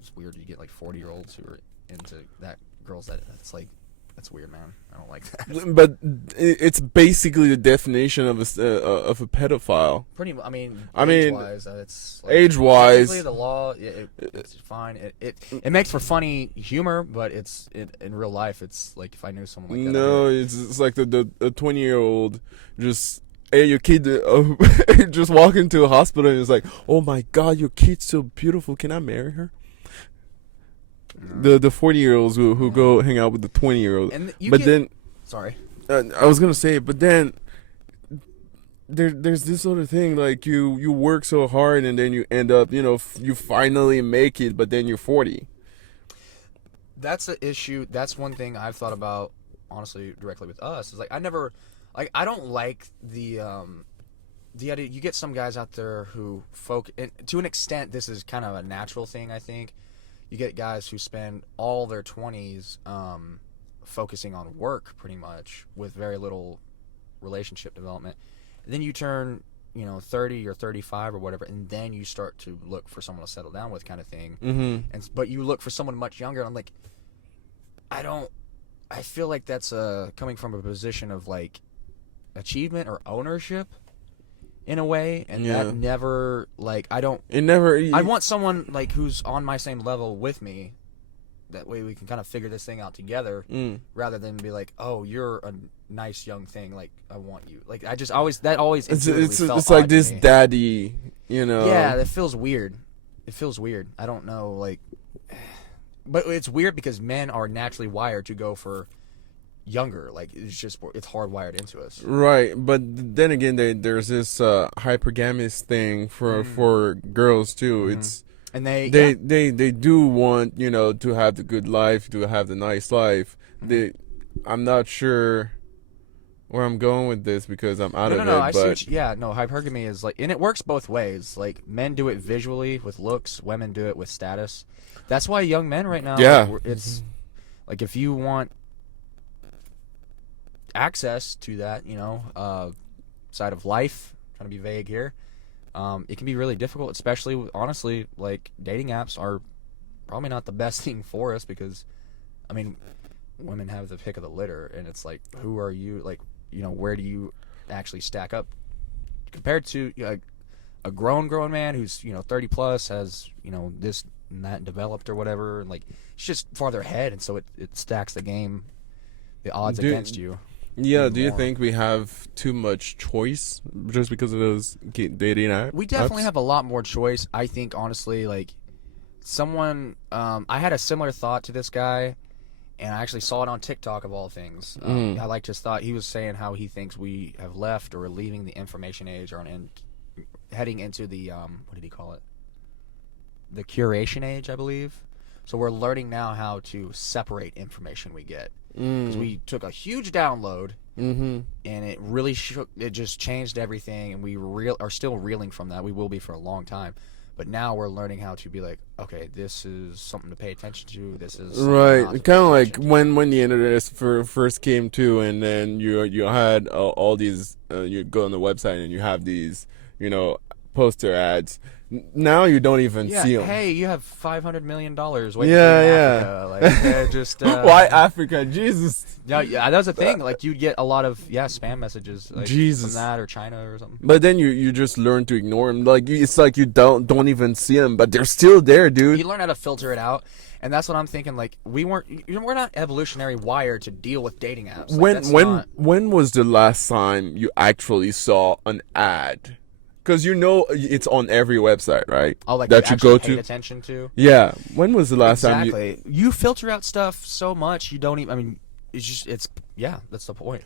it's weird you get like 40-year-olds who are into that girls that's like, that's weird, man. I don't like that. But it's basically the definition of a pedophile. Pretty much. I mean, age-wise, it's like, Age-wise, technically the law, it's fine. It makes for funny humor, but in real life, it's like if I knew someone like that. no, it's like the 20-year-old just. Hey, your kid just walk into a hospital and it's like, oh my god, your kid's so beautiful. Can I marry her? The 40-year-olds who go hang out with the 20-year-old. Sorry. I was gonna say, but then there's this sort of thing, like you work so hard and then you end up, you finally make it, but then you're 40. That's the issue. That's one thing I've thought about, honestly, directly with us. Is like I don't like the idea. You get some guys out there who to an extent, this is kind of a natural thing, I think. You get guys who spend all their 20s focusing on work, pretty much, with very little relationship development. And then you turn, 30 or 35 or whatever, and then you start to look for someone to settle down with, kind of thing. Mm-hmm. But you look for someone much younger, and I'm like, I feel like that's coming from a position of like achievement or ownership in a way, and that never, like, I want someone like who's on my same level with me. That way we can kind of figure this thing out together, rather than be like, oh, you're a nice young thing, like I want you. Like I just always it's like this daddy, Yeah, it feels weird. I don't know, like, but it's weird because men are naturally wired to go for younger. Like it's hardwired into us. Right, but then again, there's this hypergamous thing for girls too. Mhm. It's And they they do want, you know, to have the good life, to have the nice life. I'm not sure where I'm going with this because I'm out of no, it. I see. But Hypergamy is like, and it works both ways. Like men do it visually with looks, women do it with status. That's why young men right now, yeah, like, it's like if you want access to that, side of life, trying to be vague here, it can be really difficult, especially honestly, like dating apps are probably not the best thing for us because, I mean, women have the pick of the litter, and it's like, who are you? Like, where do you actually stack up compared to a grown man who's 30 plus, has this and that developed or whatever, and like it's just farther ahead, and so it stacks the game, the odds against you. Yeah, even do you more. think we have too much choice just because of those dating apps? We definitely have a lot more choice. I think honestly, like someone, I had a similar thought to this guy, and I actually saw it on TikTok of all things. I liked his thought. He was saying how he thinks we have left or are leaving the information age, or heading into the what did he call it? The curation age, I believe. So we're learning now how to separate information we get, because we took a huge download, and it really it just changed everything, and we are still reeling from that. We will be for a long time. But now we're learning how to be like, okay, this is something to pay attention to. This is right, kind of like when the internet first came to, and then you had all these. You go on the website and you have these, poster ads. Now you don't even see them. Hey, you have $500 million waiting Yeah, for you in Africa. Like, just why Africa? Jesus. Yeah, that was the thing. Like, you'd get a lot of spam messages, like, Jesus. from that or China or something. But then you just learn to ignore them. Like it's like you don't even see them, but they're still there, dude. You learn how to filter it out, and that's what I'm thinking. Like, we're not evolutionary wired to deal with dating apps. Like, when was the last time you actually saw an ad? Because it's on every website, right? Oh, like that you go paid to. attention to. Yeah. When was the last time you? Exactly. You filter out stuff so much you don't even. I mean, that's the point.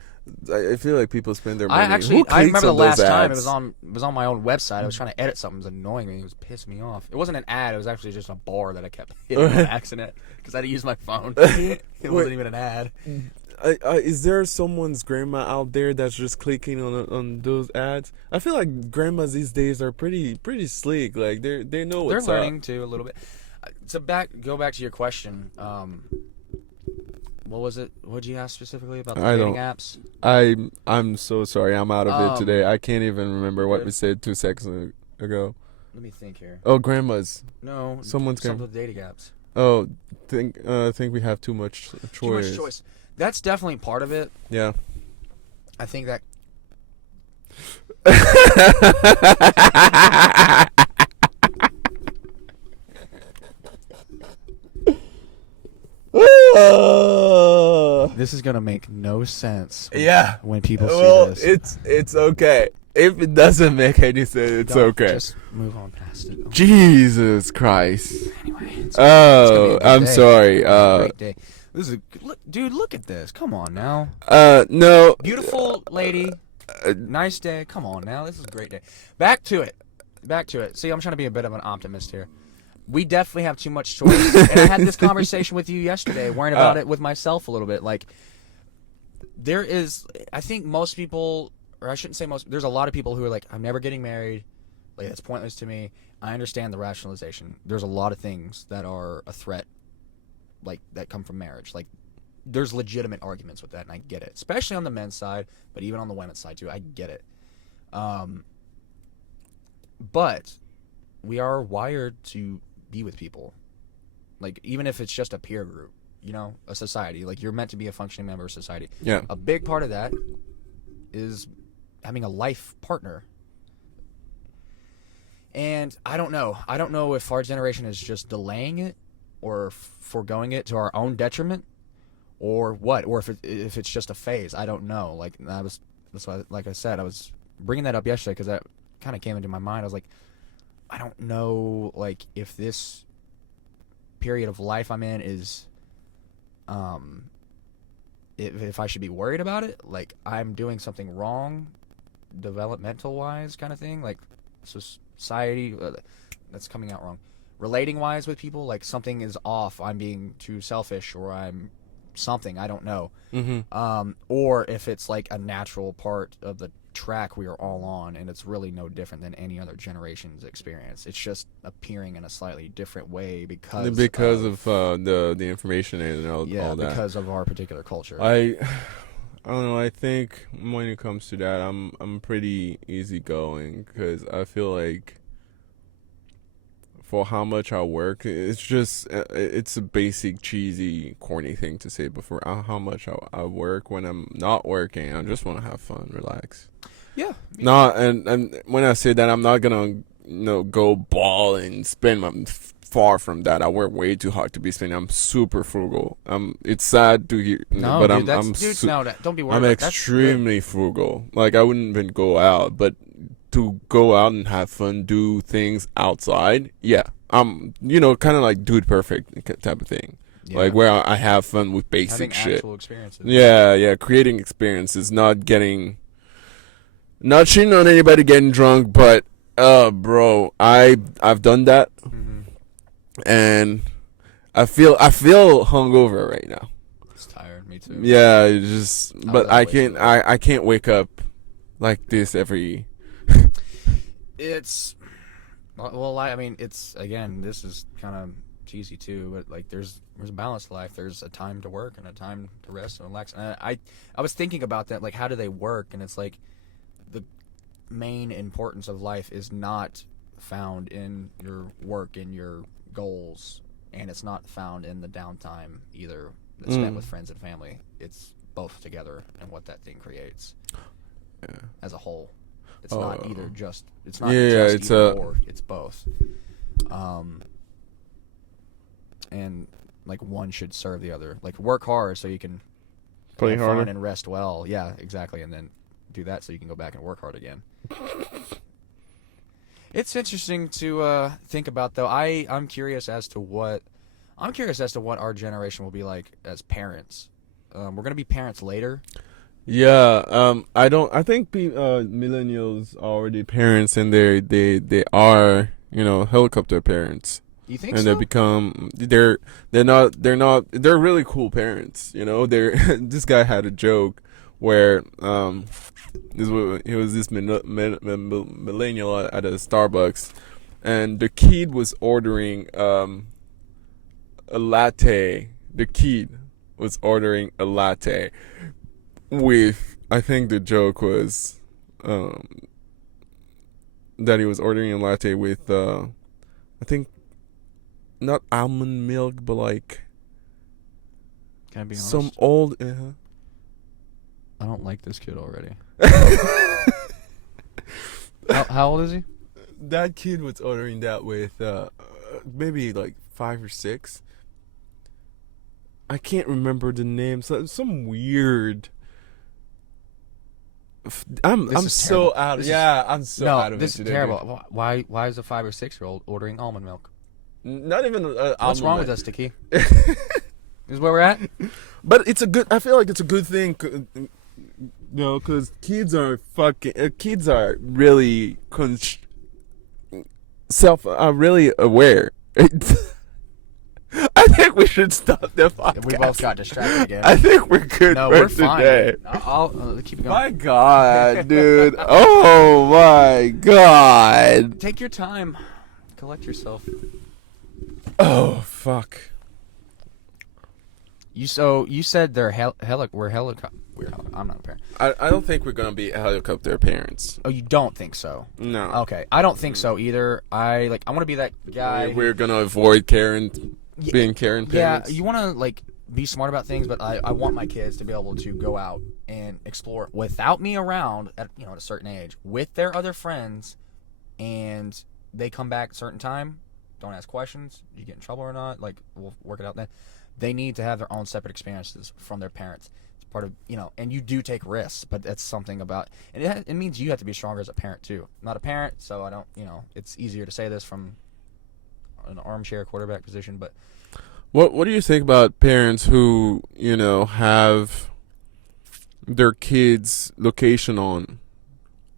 I feel like people spend their money. I remember the last time ads? it was on my own website. I was trying to edit something. It was annoying me. It was pissing me off. It wasn't an ad. It was actually just a bar that I kept hitting by accident because I had to use my phone. It wasn't even an ad. Is there someone's grandma out there that's just clicking on those ads? I feel like grandmas these days are pretty sleek. Like they know what's They're learning too a little bit. Go back to your question. What was it? What did you ask specifically about the dating apps? I'm so sorry. I'm out of it today. I can't even remember what we said 2 seconds ago. Let me think here. Oh, grandmas. No, Someone's something with dating apps. Oh, think we have too much choice. Too much choice. That's definitely part of it. Yeah. I think that. This is gonna make no sense. When people see this. It's okay. If it doesn't make any sense, it's okay. Just move on past it. Jesus Christ. Anyway. It's I'm day. sorry. Great day. This is dude. Look at this. Come on now. No. Beautiful lady. Nice day. Come on now. This is a great day. Back to it. See, I'm trying to be a bit of an optimist here. We definitely have too much choice. And I had this conversation with you yesterday, worrying about it with myself a little bit. Like, I think most people, or I shouldn't say most, there's a lot of people who are like, I'm never getting married. Like, that's pointless to me. I understand the rationalization. There's a lot of things that are a threat, like, that come from marriage. Like, there's legitimate arguments with that, and I get it. Especially on the men's side, but even on the women's side, too. I get it. But we are wired to be with people, like, even if it's just a peer group, a society. Like, you're meant to be a functioning member of society. Yeah. A big part of that is having a life partner. And I don't know if our generation is just delaying it or foregoing it to our own detriment, or what, or if it's just a phase. I don't know. Like, that's why, like I said, I was bringing that up yesterday because that kind of came into my mind. I was like, I don't know, like, if this period of life I'm in is if I should be worried about it, like I'm doing something wrong, developmental wise, kind of thing, like society that's coming out wrong, relating wise with people, like something is off. I'm being too selfish, or I'm something I don't know. Or if it's like a natural part of the track we are all on, and it's really no different than any other generation's experience. It's just appearing in a slightly different way because of the information and all that. Because of our particular culture. I don't know. I think when it comes to that, I'm pretty easygoing because I feel like for how much I work, it's a basic, cheesy, corny thing to say. But for how much I work, when I'm not working, I just want to have fun, relax. Yeah. No, and when I say that, I'm not gonna go ball and spend my. Far from that. I work way too hard to be spending. I'm super frugal. It's sad to hear, no, but dude, don't be worried. I'm extremely frugal. Like I wouldn't even go out, but to go out and have fun, do things outside, yeah, I'm kind of like dude perfect type of thing. Yeah. Like where I have fun with basic shit. Actual experiences. Yeah, creating experiences, not shitting on anybody getting drunk, but bro, I've done that. And I feel hungover right now. It's tired, me too. Yeah, but I can't wake up like this every. It's again, this is kind of cheesy too, but like there's a balanced life. There's a time to work and a time to rest and relax. And I was thinking about that, like how do they work? And it's like the main importance of life is not found in your work and your goals, and it's not found in the downtime either that's spent with friends and family. It's both together and what that thing creates as a whole. It's not either just it's not just it's either or, it's both. And like one should serve the other. Like work hard so you can play have fun harder and rest well. Yeah, exactly. And then do that so you can go back and work hard again. It's interesting to think about, though. I'm curious as to what our generation will be like as parents. We're gonna be parents later. Yeah. I think millennials are already parents, and they are helicopter parents. You think and so? they become they're really cool parents. This guy had a joke where he was this millennial at a Starbucks, and the kid was ordering a latte. The kid was ordering a latte with, I think the joke was that he was ordering a latte with I think not almond milk, but like Can I be honest? some old. I don't like this kid already. How old is he? That kid was ordering that with maybe like 5 or 6. I can't remember the name. Some weird. I'm so out. I'm so out of it. This is terrible. Why is a 5 or 6-year-old ordering almond milk? Not even. What's wrong with us, Tiki? This is where we're at. But it's a good. I feel like it's a good thing. Because kids are really really aware. I think we should stop the podcast. We both got distracted again. I think we're good. No, for we're fine. today. I'll keep going. My God, dude! Oh my God! Take your time. Collect yourself. Oh fuck! You said they're we're helicopter. I'm not a parent. I don't think we're gonna be helicopter parents. Oh, you don't think so? No. Okay, I don't think so either. I want to be that guy. We're gonna avoid being Karen parents. Yeah, you want to be smart about things, but I want my kids to be able to go out and explore without me around at a certain age with their other friends, and they come back at a certain time. Don't ask questions. You get in trouble or not? We'll work it out then. They need to have their own separate experiences from their parents. It's part of, and you do take risks, but that's something about, and it means you have to be stronger as a parent too. I'm not a parent, so I don't, it's easier to say this from an armchair quarterback position, but. What do you think about parents who, have their kids' location on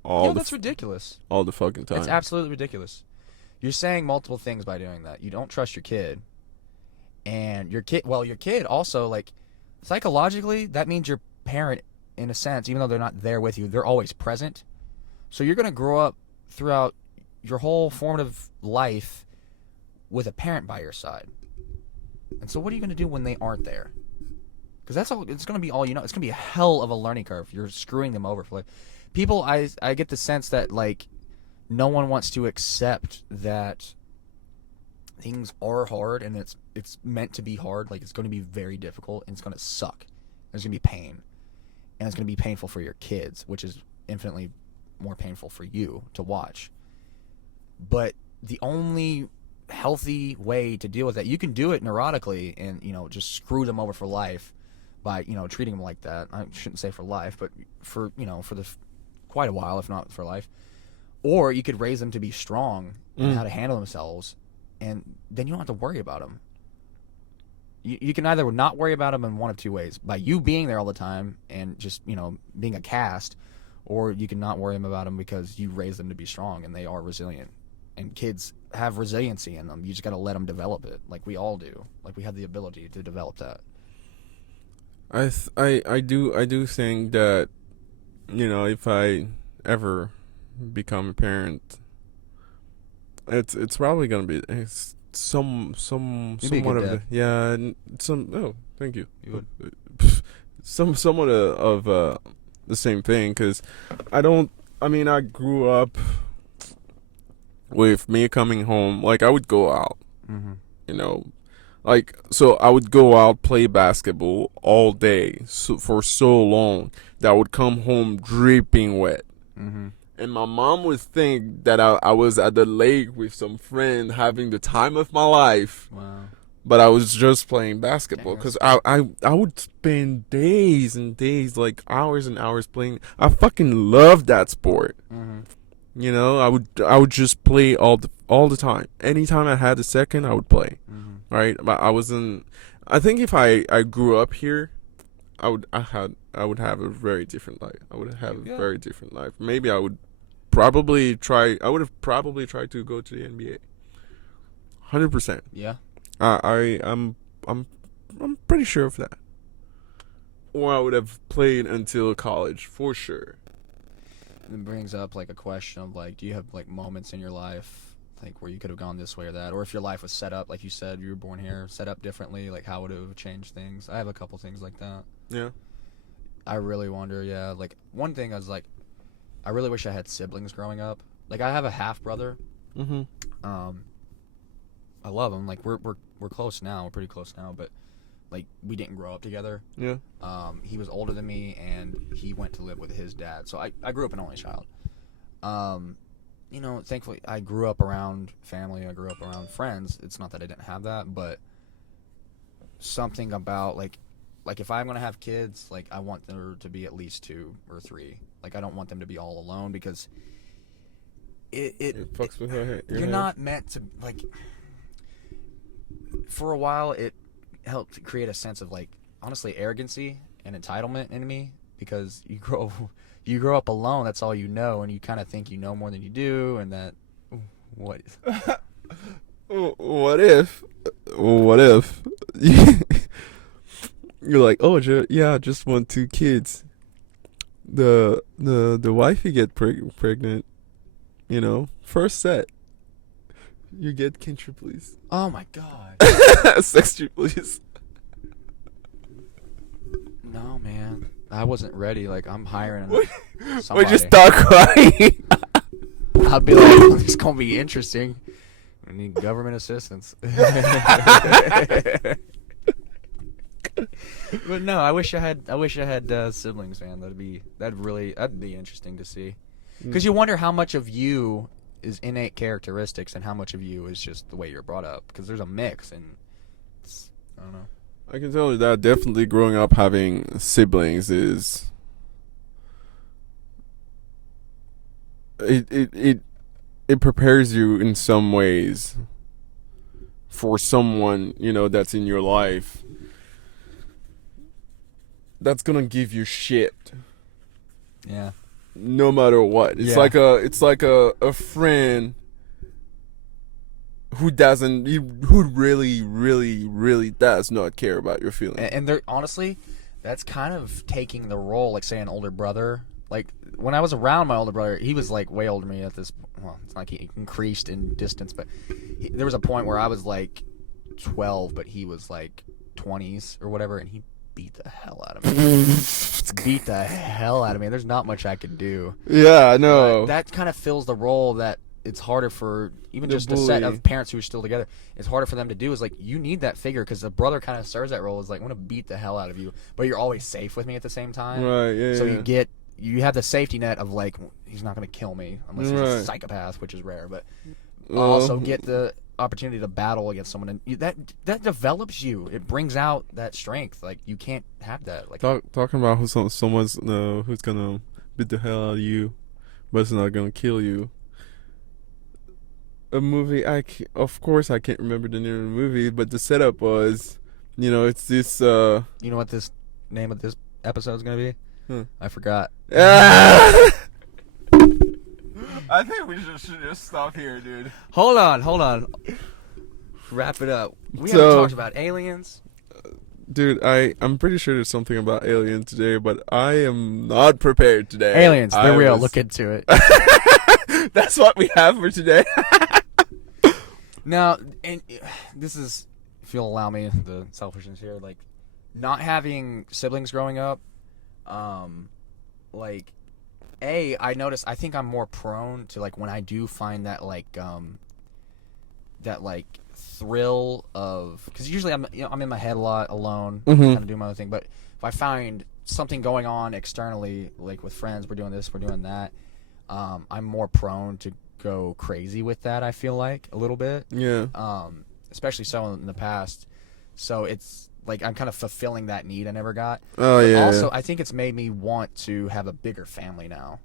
all That's ridiculous. all the fucking time. It's absolutely ridiculous. You're saying multiple things by doing that. You don't trust your kid, and your kid also, like, psychologically, that means your parent, in a sense, even though they're not there with you, they're always present. So you're gonna grow up throughout your whole formative life with a parent by your side. And so what are you gonna do when they aren't there? Because that's all. It's gonna be all you know. It's gonna be a hell of a learning curve. You're screwing them over for life. People, I get the sense that, like, no one wants to accept that things are hard, and it's meant to be hard. Like, it's going to be very difficult, and it's going to suck. There's going to be pain, and it's going to be painful for your kids, which is infinitely more painful for you to watch. But the only healthy way to deal with that, you can do it neurotically and, just screw them over for life by, treating them like that. I shouldn't say for life, but for quite a while, if not for life. Or you could raise them to be strong and how to handle themselves, and then you don't have to worry about them. You can either not worry about them in one of two ways: by you being there all the time and just being a cast, or you can not worry about them because you raise them to be strong and they are resilient. And kids have resiliency in them. You just got to let them develop it, like we all do. Like, we have the ability to develop that. I do think that, if I ever become a parent, it's probably gonna be somewhat of dad. thank you. You would. Somewhat of the same thing, because I grew up with me coming home. Like, I would go out, so I would go out, play basketball all day, for so long that I would come home dripping wet. And my mom would think that I was at the lake with some friend having the time of my life. Wow. But I was just playing basketball, because I would spend days and days, like hours and hours playing. I fucking love that sport. I would just play all the time. Anytime I had a second, I would play. Right? But I think if I grew up here, I would have a very different life. I would have a very different life. Maybe I would probably tried to go to the NBA. 100%. Yeah. I'm pretty sure of that. Or I would have played until college for sure. It brings up, like, a question of, like, do you have, like, moments in your life, like, where you could have gone this way or that, or if your life was set up, like you said, you were born here, set up differently, like, how would it have changed things? I have a couple things like that. Yeah. I really wonder. Yeah, like, one thing I was like, I really wish I had siblings growing up. Like, I have a half brother. I love him. Like, we're close now. We're pretty close now, but, like, we didn't grow up together. Yeah. He was older than me, and he went to live with his dad. So I grew up an only child. Thankfully, I grew up around family. I grew up around friends. It's not that I didn't have that, but something about, like if I'm gonna have kids, like, I want there to be at least 2 or 3. Like, I don't want them to be all alone, because it fucks with your head. You're not meant to, like. For a while, it helped create a sense of, like, honestly, arrogancy and entitlement in me, because you grow up alone. That's all you know, and you kind of think you know more than you do, and that what if you're like, oh yeah, I just want 2 kids. The wifey get pregnant, first set. You get kinship, please. Oh my god. Sex you, please. No, man. I wasn't ready. Like, I'm hiring We somebody. just start crying. I'll be like, it's gonna be interesting. I need government assistance. But no, I wish I had siblings, man. That'd be interesting to see. Because you wonder how much of you is innate characteristics and how much of you is just the way you're brought up. Because there's a mix, and I don't know. I can tell you that definitely growing up having siblings is it prepares you in some ways for someone that's in your life. that's gonna give you shit. Yeah. No matter what. It's like a friend who really does not care about your feelings. And they're honestly, that's kind of taking the role, like say an older brother. Like when I was around my older brother, he was like way older than me at this. Well, it's like he increased in distance, but there was a point where I was like 12, but he was like 20s or whatever, and he beat the hell out of me. Beat the hell out of me. There's not much I can do. Yeah, I know. That kind of fills the role that it's harder for even The just a set bully. of parents who are still together. It's harder for them to do. Is like you need that figure because the brother kind of serves that role. Is like I'm gonna beat the hell out of you, but you're always safe with me at the same time. Right, yeah. So yeah. you have the safety net of like he's not gonna kill me unless he's a Right. psychopath, which is rare. But Well, also get the opportunity to battle against someone, and that develops you. It brings out that strength. Like you can't have that. Like talking about someone's who's gonna beat the hell out of you, but it's not gonna kill you. A movie of course I can't remember the name of the movie, but the setup was, it's this. you know what this name of this episode is gonna be? I forgot. I think we should just stop here, dude. Hold on. Wrap it up. We So- haven't talked about aliens. Dude, I'm pretty sure there's something about aliens today, but I am not prepared today. Aliens, they're I real. was- Look into it. That's what we have for today. Now, and this is, if you'll allow me the selfishness here, like not having siblings growing up, like, I noticed. I think I'm more prone to like when I do find that thrill of, because usually I'm in my head a lot alone, Mhm. kind of doing my own thing. But if I find something going on externally, like with friends, we're doing this, we're doing that, I'm more prone to go crazy with that. I feel like a little bit, Yeah. especially so in the past. So it's like I'm kind of fulfilling that need I never got. Oh, yeah. Also, I think it's made me want to have a bigger family now.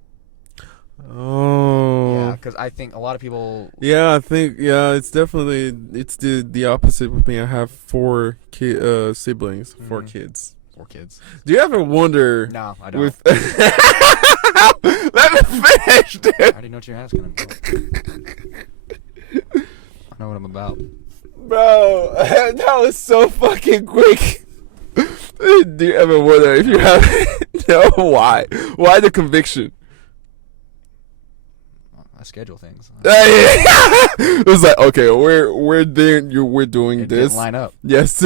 Oh. Yeah, because I think a lot of people. Yeah, I think it's definitely the opposite with me. I have 4 siblings, 4 Mhm. kids. 4 kids. Do you ever wonder No, I don't. with Let me finish, dude. I already know what you're asking. I know what I'm about. Bro, that was so fucking quick. Do you ever wonder if you have no why? Why the conviction? I schedule things. It was like, okay, we're doing It this. didn't line up. Yes.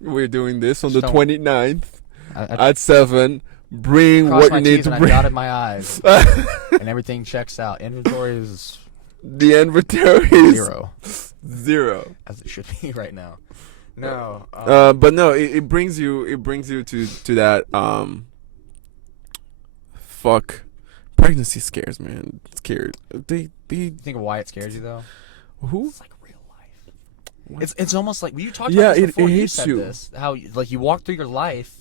We're doing this on the Just 29th I at 7. Bring crossed what my you need T's to and I bring. dotted my I's, and everything checks out. Inventory is The inventory is 0, 0. as it should be right now. No. But no, it brings you to that fuck. Pregnancy scares, man. Scared. They you think of why it scares you though? who? It's like real life. What? It's almost like you talked Yeah, about this it before. You hits said you. this, how like you walk through your life,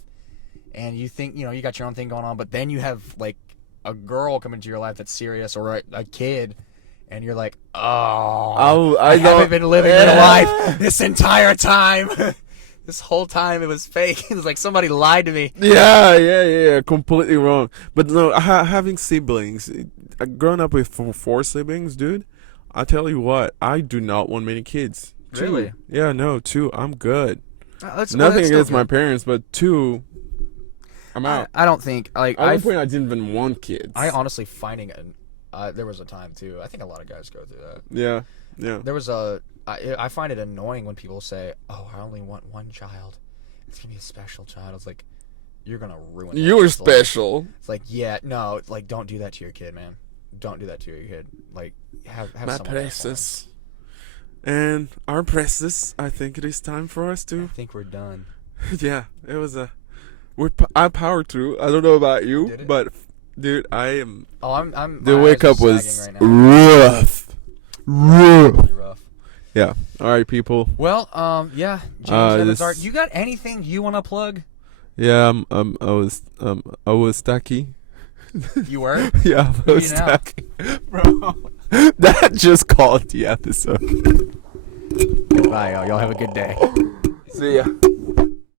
and you think you got your own thing going on, but then you have like a girl come into your life that's serious, or a kid, and you're like, oh, I haven't been living real life this entire time. This whole time it was fake. It was like somebody lied to me. Yeah, completely wrong. But no, having siblings, growing up with 4 siblings, dude, I tell you what, I do not want many kids. 2. Really? Yeah, no, 2. I'm good. That's Nothing still against my good. parents, but 2, I'm out. I don't think like At one point, I didn't even want kids. I honestly finding there was a time too. I think a lot of guys go through that. Yeah. There was I find it annoying when people say, "Oh, I only want one child. It's gonna be a special child." It's like you're gonna ruin. that You're kid's life. special. It's like, yeah, no, it's like don't do that to your kid, man. Don't do that to your kid. Like have My someone else precious. And our precious, I think it is time for us on. to. I think we're done. Yeah, it was a. I powered through. I don't know about you, Did it? but dude, I am. Oh, I'm. The my wake eyes up are was sagging right now. rough. Really rough. Yeah. All right, people. Well, yeah. James Evans Art. You got anything you want to plug? Yeah. I was tacky. You were. Yeah, I Who was you know? tacky, bro. That just called the episode. Goodbye, y'all. Y'all have a good day. See ya.